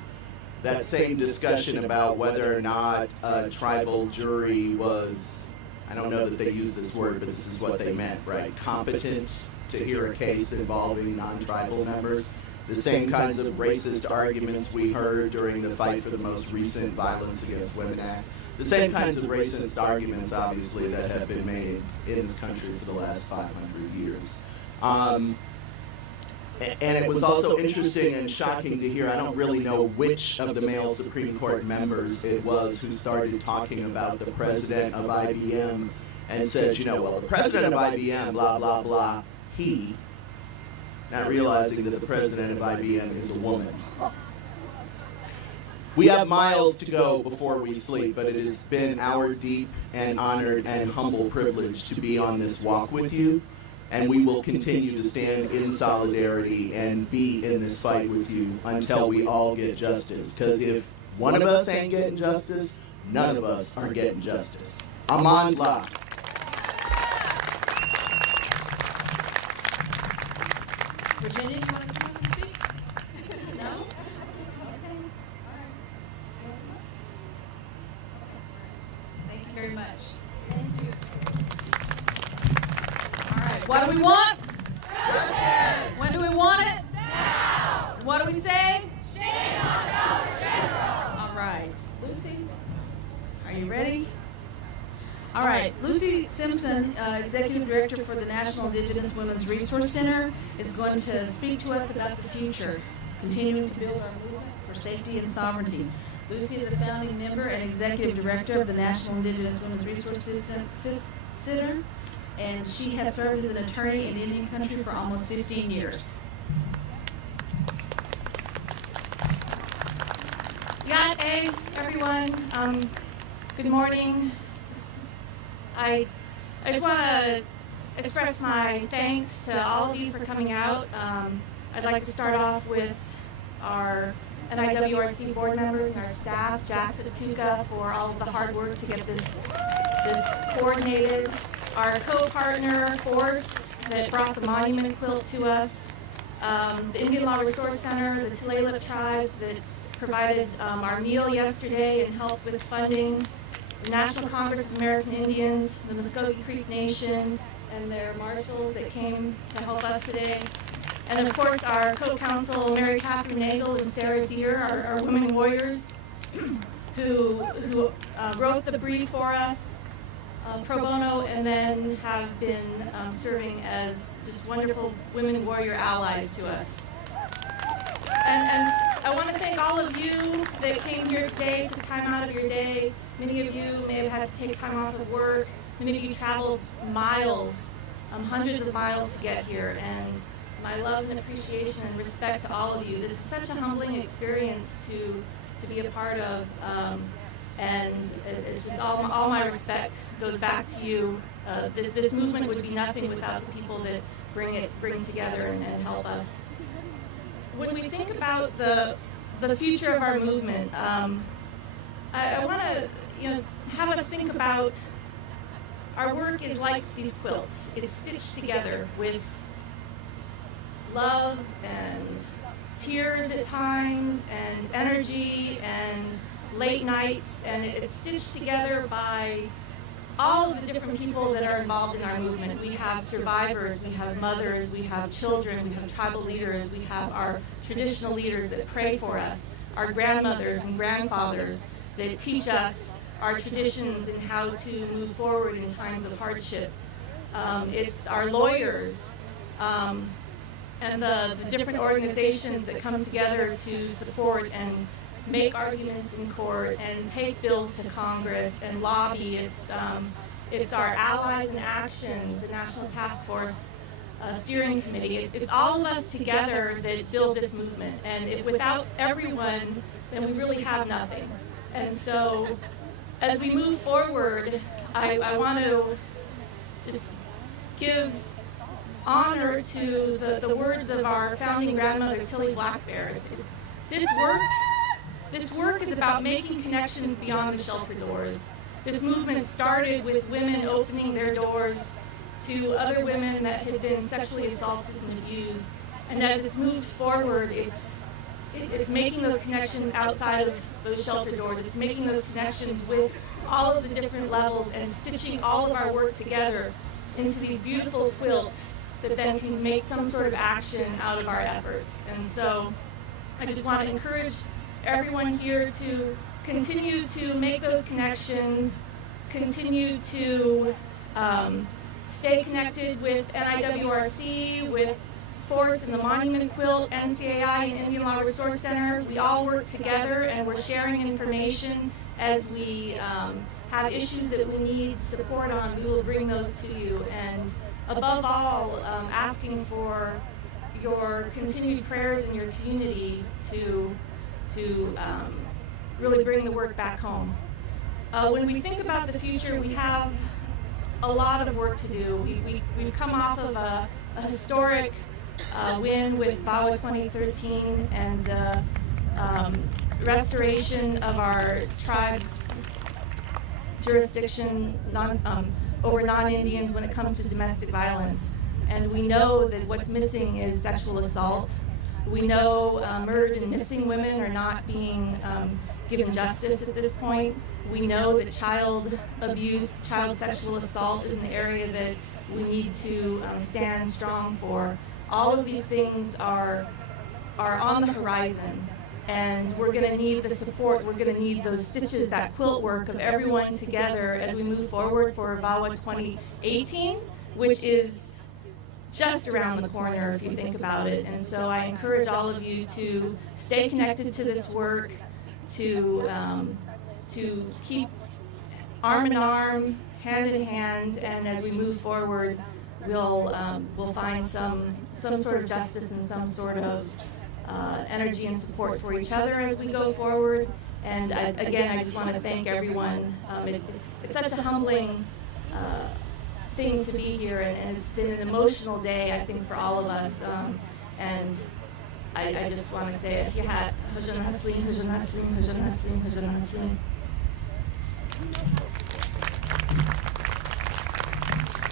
That same discussion about whether or not a tribal jury was, I don't know that they used this word, but this is what they meant, right? Competent to hear a case involving non-tribal members. The same kinds of racist arguments we heard during the fight for the most recent Violence Against Women Act. The same kinds of racist arguments, obviously, that have been made in this country for the last 500 years. And it was also interesting and shocking to hear, I don't really know which of the male Supreme Court members it was who started talking about the president of IBM and said, you know, well, the president of IBM, blah, blah, blah, he not realizing that the president of IBM is a woman. We have miles to go before we sleep, but it has been our deep and honored and humble privilege to be on this walk with you, and we will continue to stand in solidarity and be in this fight with you until we all get justice, because if one of us ain't getting justice, none of us are getting justice. Amandla. Virginia, you want to come up and speak? No? Thank you very much. Thank you. All right, what do we want? Justice! When do we want it? Now! What do we say? Shame on Dollar General! All right, Lucy, are you ready? All right, Lucy Simpson, Executive Director for the National Indigenous Women's Resource Center, is going to speak to us about the future, continuing to build our movement for safety and sovereignty. Lucy is a founding member and Executive Director of the National Indigenous Women's Resource Center, and she has served as an attorney in Indian Country for almost 15 years. Hey, everyone. Good morning. I just want to express my thanks to all of you for coming out. I'd like to start off with our NIWRC board members and our staff, Jack Satuka, for all of the hard work to get this coordinated. Our co-partner, Force, that brought the Monument Quilt to us. The Indian Law Resource Center, the Tulalip tribes that provided our meal yesterday and helped with funding. The National Congress of American Indians, the Muskogee Creek Nation, and their marshals that came to help us today. And of course, our co-counsel, Mary Catherine Nagel and Sarah Deere, our women warriors, who wrote the brief for us pro bono, and then have been serving as just wonderful women warrior allies to us. And I want to thank all of you that came here today, took time out of your day. Many of you may have had to take time off of work. Many of you traveled miles, hundreds of miles to get here. And my love and appreciation and respect to all of you. This is such a humbling experience to be a part of. And it's just all my respect goes back to you. This movement would be nothing without the people that bring together and help us. When we think about the future of our movement, I want to have us think about our work is like these quilts. It's stitched together with love and tears at times and energy and late nights, and it's stitched together by all of the different people that are involved in our movement. We have survivors, we have mothers, we have children, we have tribal leaders, we have our traditional leaders that pray for us, our grandmothers and grandfathers that teach us our traditions and how to move forward in times of hardship. It's our lawyers and the different organizations that come together to support and make arguments in court and take bills to Congress and lobby. It's our Allies in Action, the National Task Force Steering Committee. It's all of us together that build this movement. And without everyone, then we really have nothing. And so as we move forward, I want to just give honor to the words of our founding grandmother, Tilly Black Bear. This work is about making connections beyond the shelter doors. This movement started with women opening their doors to other women that had been sexually assaulted and abused. And as it's moved forward, it's making those connections outside of those shelter doors. It's making those connections with all of the different levels and stitching all of our work together into these beautiful quilts that then can make some sort of action out of our efforts. And so I just want to encourage everyone here to continue to make those connections, continue to stay connected with NIWRC, with Force and the Monument Quilt, NCAI and Indian Law Resource Center. We all work together and we're sharing information as we have issues that we need support on. We will bring those to you. And above all, asking for your continued prayers in your community to really bring the work back home. When we think about the future, we have a lot of work to do. We've come off of a historic win with VAWA 2013 and the restoration of our tribe's jurisdiction over non-Indians when it comes to domestic violence. And we know that what's missing is sexual assault. We know murdered and missing women are not being given justice at this point. We know that child abuse, child sexual assault is an area that we need to stand strong for. All of these things are on the horizon, and we're going to need the support. We're going to need those stitches, that quilt work of everyone together as we move forward for VAWA 2018, which is just around the corner if you think about it. And so I encourage all of you to stay connected to this work, to keep arm in arm, hand in hand, and as we move forward, we'll find some sort of justice and some sort of energy and support for each other as we go forward. And again, I just want to thank everyone. It's such a humbling thing to be here, and it's been an emotional day, I think, for all of us. And I just want to say, Hihat, Hujan Hasleen, Hujan Hasleen, Hujan Hasleen, Hujan Hasleen.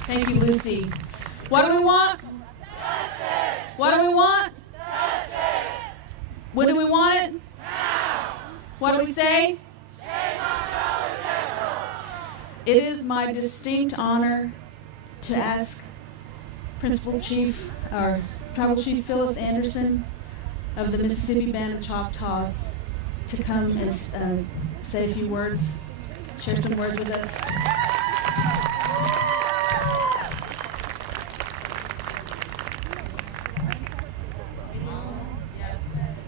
Thank you, Lucy. What do we want? Justice! What do we want? Justice! When do we want it? Now! What do we say? Shame on Dollar General! It is my distinct honor to ask Principal Chief, or Tribal Chief Phyllis Anderson of the Mississippi Band of Choctaws to come and say a few words, share some words with us.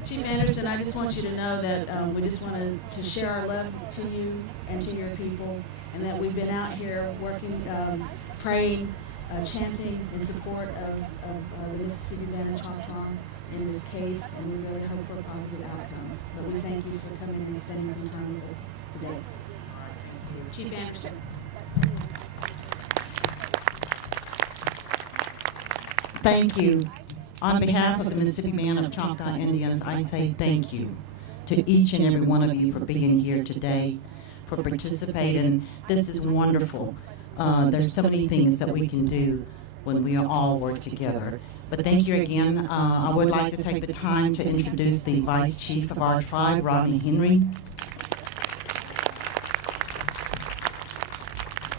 Chief Anderson, I just want you to know that we just wanted to share our love to you and to your people, and that we've been out here working, praying, chanting in support of the Mississippi Band of Choctaw in this case, and we really hope for a positive outcome. But we thank you for coming and spending some time with us today. Chief Anderson. Thank you. On behalf of the Mississippi Band of Choctaw Indians, I say thank you to each and every one of you for being here today, for participating. This is wonderful. There's so many things that we can do when we all work together. But thank you again. I would like to take the time to introduce the Vice Chief of our tribe, Rodney Henry.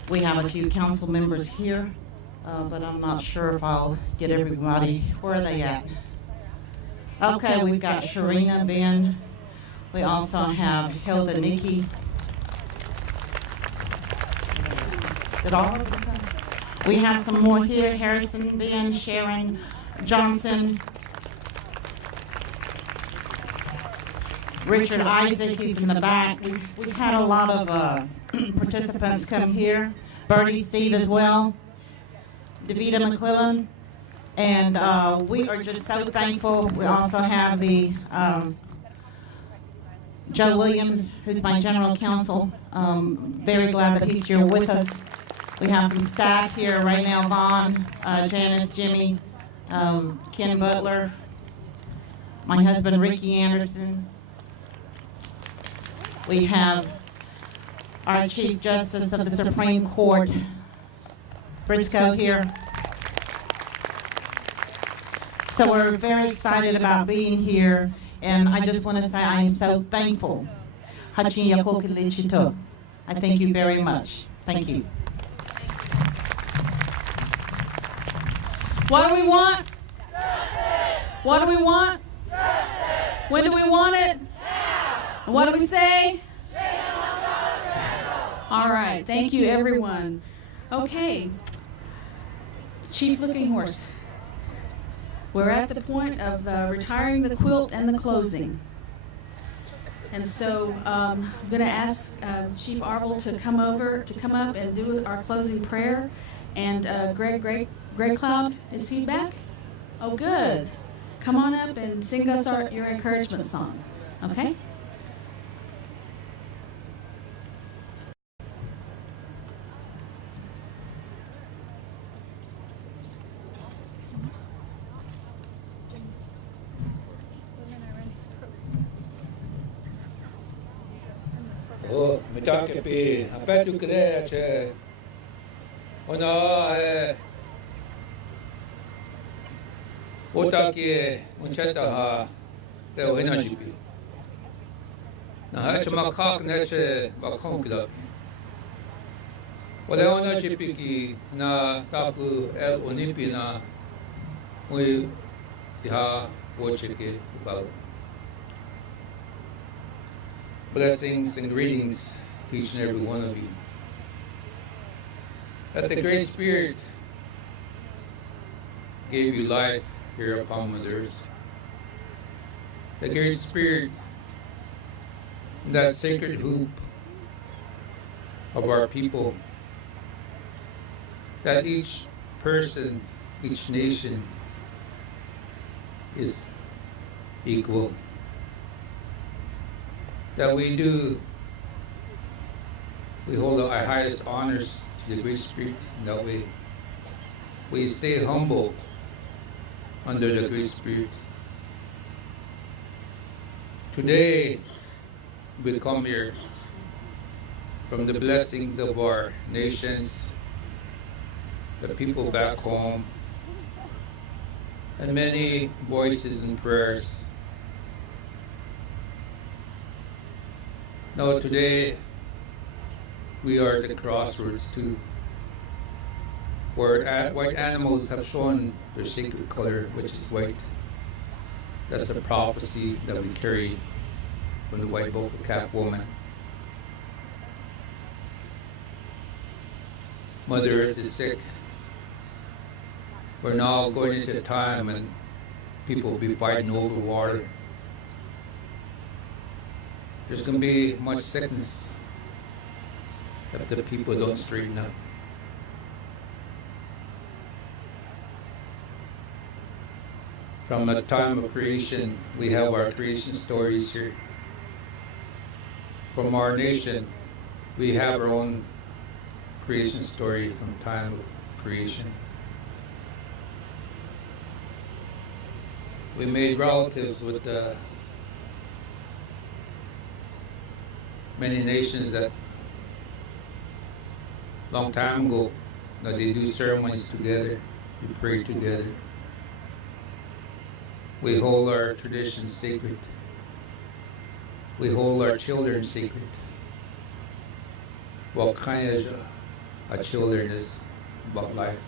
We have a few council members here, but I'm not sure if I'll get everybody. Where are they at? Okay, we've got Sharina, Ben. We also have Hilda, Nikki. Did all of them come? We have some more here, Harrison, Ben, Sharon, Johnson, Richard Isaac, he's in the back. We had a lot of participants come here. Bertie Steve as well. Davida McClellan. And we are just so thankful. We also have the Joe Williams, who's my general counsel. Very glad that he's here with us. We have some staff here right now, Vaughn, Janice, Jimmy, Ken Butler, my husband, Ricky Anderson. We have our Chief Justice of the Supreme Court, Briscoe, here. So we're very excited about being here, and I just want to say I am so thankful. I thank you very much. Thank you. What do we want? Justice! What do we want? Justice! When do we want it? Now! And what do we say? Shame on Dollar General! All right, thank you, everyone. Okay, Chief Looking Horse. We're at the point of retiring the quilt and the closing. And so I'm going to ask Chief Arble to come up and do our closing prayer. And Greg Cloud, is he back? Oh, good. come on up and sing us your encouragement song, okay? Oh, mitakepi, apetu kre che, ona otaki uncheta ha te ohina jipi. Na ha chama khak ne che bakhon kila. Wala ona jipi ki na taku el onipi na mui ha wocheke bal. Blessings and greetings to each and every one of you. That the Great Spirit gave you life here upon Mother Earth. The Great Spirit, that sacred hoop of our people, that each person, each nation is equal. That we hold our highest honors to the Great Spirit, and that we stay humble under the Great Spirit. Today, we come here from the blessings of our nations, the people back home, and many voices and prayers. No, today we are at the crossroads too, where white animals have shown their sacred color, which is white. That's the prophecy that we carry from the white buffalo calf woman. Mother Earth is sick. We're now going into a time when people will be fighting over water. There's going to be much sickness if the people don't straighten up. From the time of creation, we have our creation stories here. From our nation, we have our own creation story from time of creation. We made relatives with many nations that long time ago, that they do ceremonies together, we pray together. We hold our traditions sacred. We hold our children sacred. What kind of our children is about life,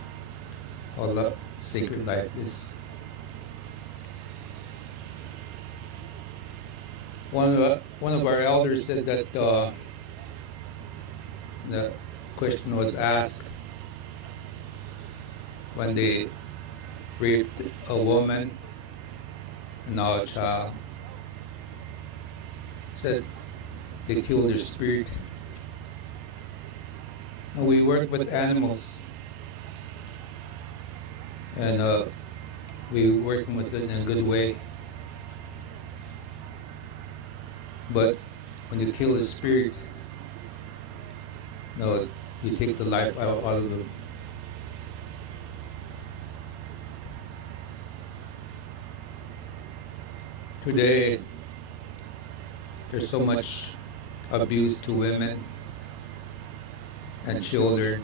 how sacred life is. One of our elders said that the question was asked when they raped a woman and now a child. Said they killed their spirit. And we work with animals, and we working with it in a good way. But when you kill the spirit, no, you take the life out of them. Today, there's so much abuse to women and children.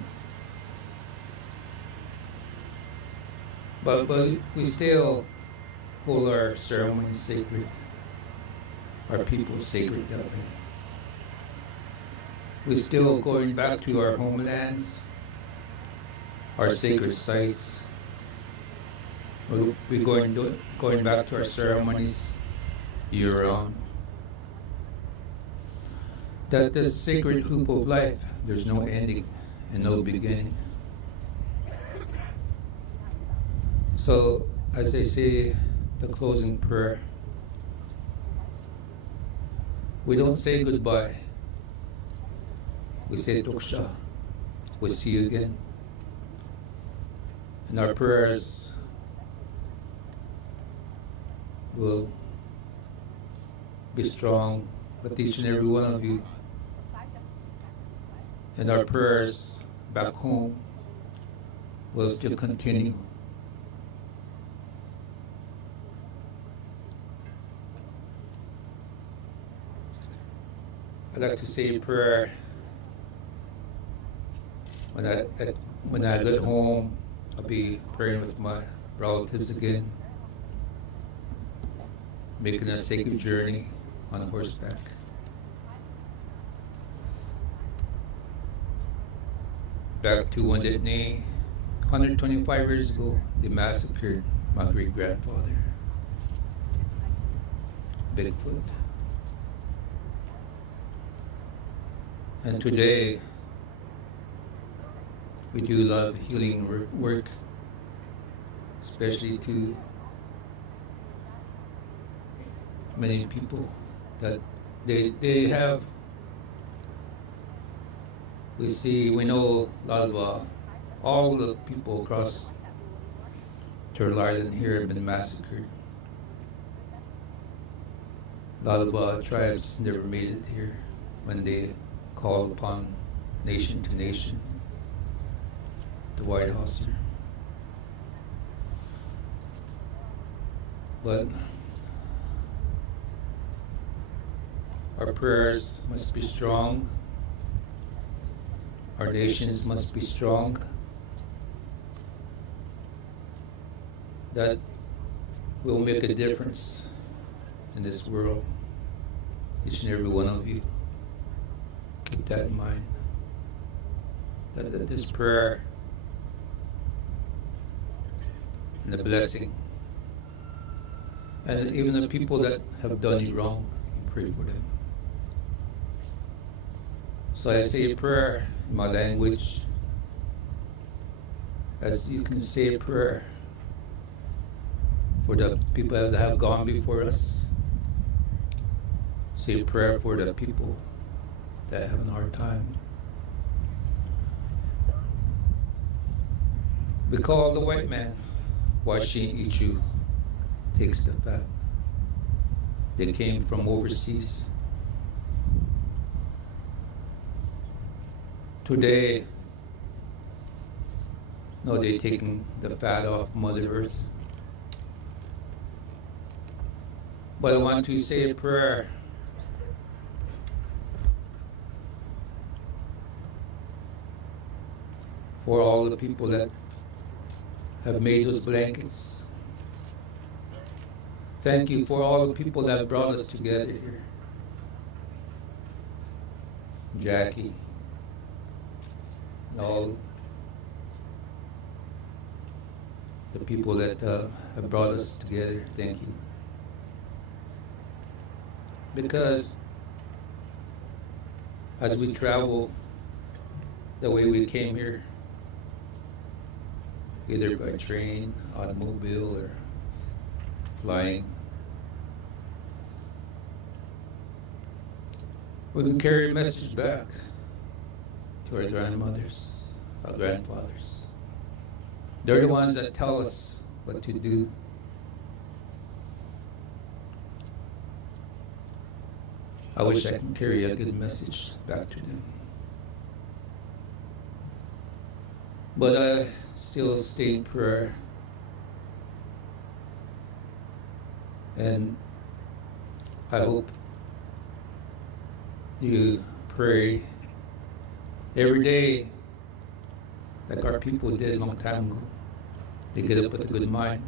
But we still hold our ceremonies sacred, our people sacred that way. We're still going back to our homelands, our sacred sites. We're going back to our ceremonies year-round. That this sacred hoop of life, there's no ending and no beginning. So, as I say the closing prayer, we don't say goodbye. We say Tuksha. We'll see you again. And our prayers will be strong with each and every one of you. And our prayers back home will still continue. I'd like to say a prayer when I get home. I'll be praying with my relatives again, making a sacred journey on horseback. Back to when 125 years ago, they massacred my great-grandfather, Bigfoot. And today, we do a lot of healing work, especially to many people that they have. We know a lot of all the people across Turtle Island here have been massacred. A lot of tribes never made it here when they called upon nation to nation, the White House here. But our prayers must be strong. Our nations must be strong. That will make a difference in this world. Each and every one of you. Keep that in mind. That this prayer and the blessing, and even the people that have done you wrong, you pray for them. So I say a prayer in my language, as you can say a prayer for the people that have gone before us. Say a prayer for the people that have a hard time. We call the white man, why she eat you, takes the fat. They came from overseas. Today, no, they're taking the fat off Mother Earth. But I want to say a prayer for all the people that have made those blankets. Thank you for all the people that brought us together here. Jackie, and all the people that have brought us together. Thank you. Because as we travel the way we came here, either by train, automobile, or flying, we can carry a message back to our grandmothers, our grandfathers. They're the ones that tell us what to do. I wish I could carry a good message back to them. But I still stay in prayer. And I hope you pray every day like our people did a long time ago. They get up with a good mind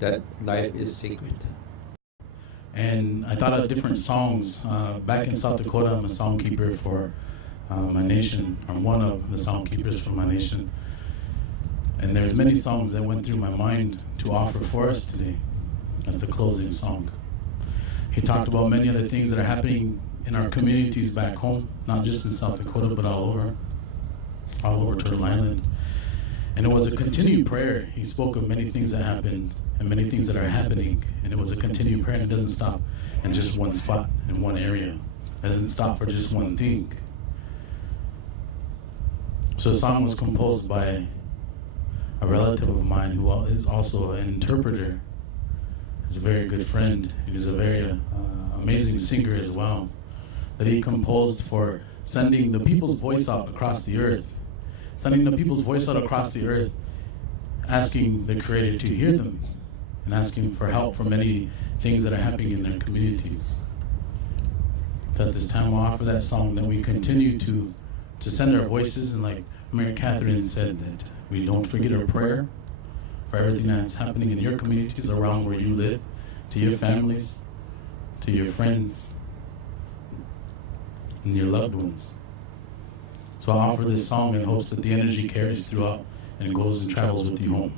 that life is sacred. And I thought of different songs. Back in South Dakota, I'm a songkeeper for my nation. I'm one of the songkeepers for my nation. And there's many songs that went through my mind to offer for us today as the closing song. He talked about many other things that are happening in our communities back home, not just in South Dakota, but all over Turtle Island. And it was a continued prayer. He spoke of many things that happened and many things that are happening. And it was a continued prayer, and it doesn't stop in just one spot, in one area. It doesn't stop for just one thing. So the song was composed by a relative of mine who is also an interpreter. He's a very good friend. He's a very amazing singer as well, that he composed for sending the people's voice out across the earth. Sending the people's voice out across the earth, asking the Creator to hear them and asking for help for many things that are happening in their communities. So at this time, we'll offer that song, that we continue to send our voices, and like Mary Catherine said, that we don't forget our prayer for everything that's happening in your communities around where you live, to your families, to your friends, and your loved ones. So I offer this song in hopes that the energy carries throughout and goes and travels with you home.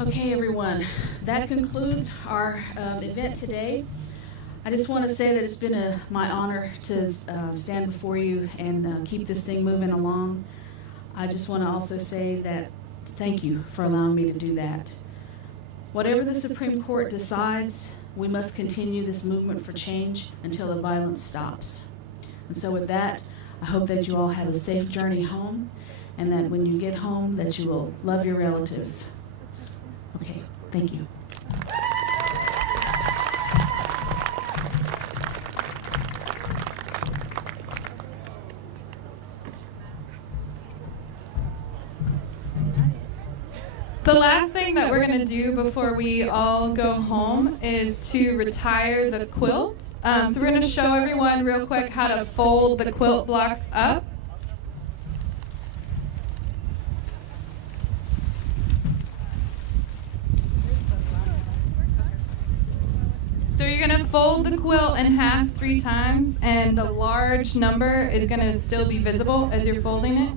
Okay, everyone, that concludes our event today. I just want to say that it's been my honor to stand before you and keep this thing moving along. I just want to also say that thank you for allowing me to do that. Whatever the Supreme Court decides, we must continue this movement for change until the violence stops. And so with that, I hope that you all have a safe journey home, and that when you get home, that you will love your relatives. Okay, thank you. The last thing that we're going to do before we all go home is to retire the quilt. So we're going to show everyone real quick how to fold the quilt blocks up. So you're going to fold the quilt in half 3 times, and the large number is going to still be visible as you're folding it.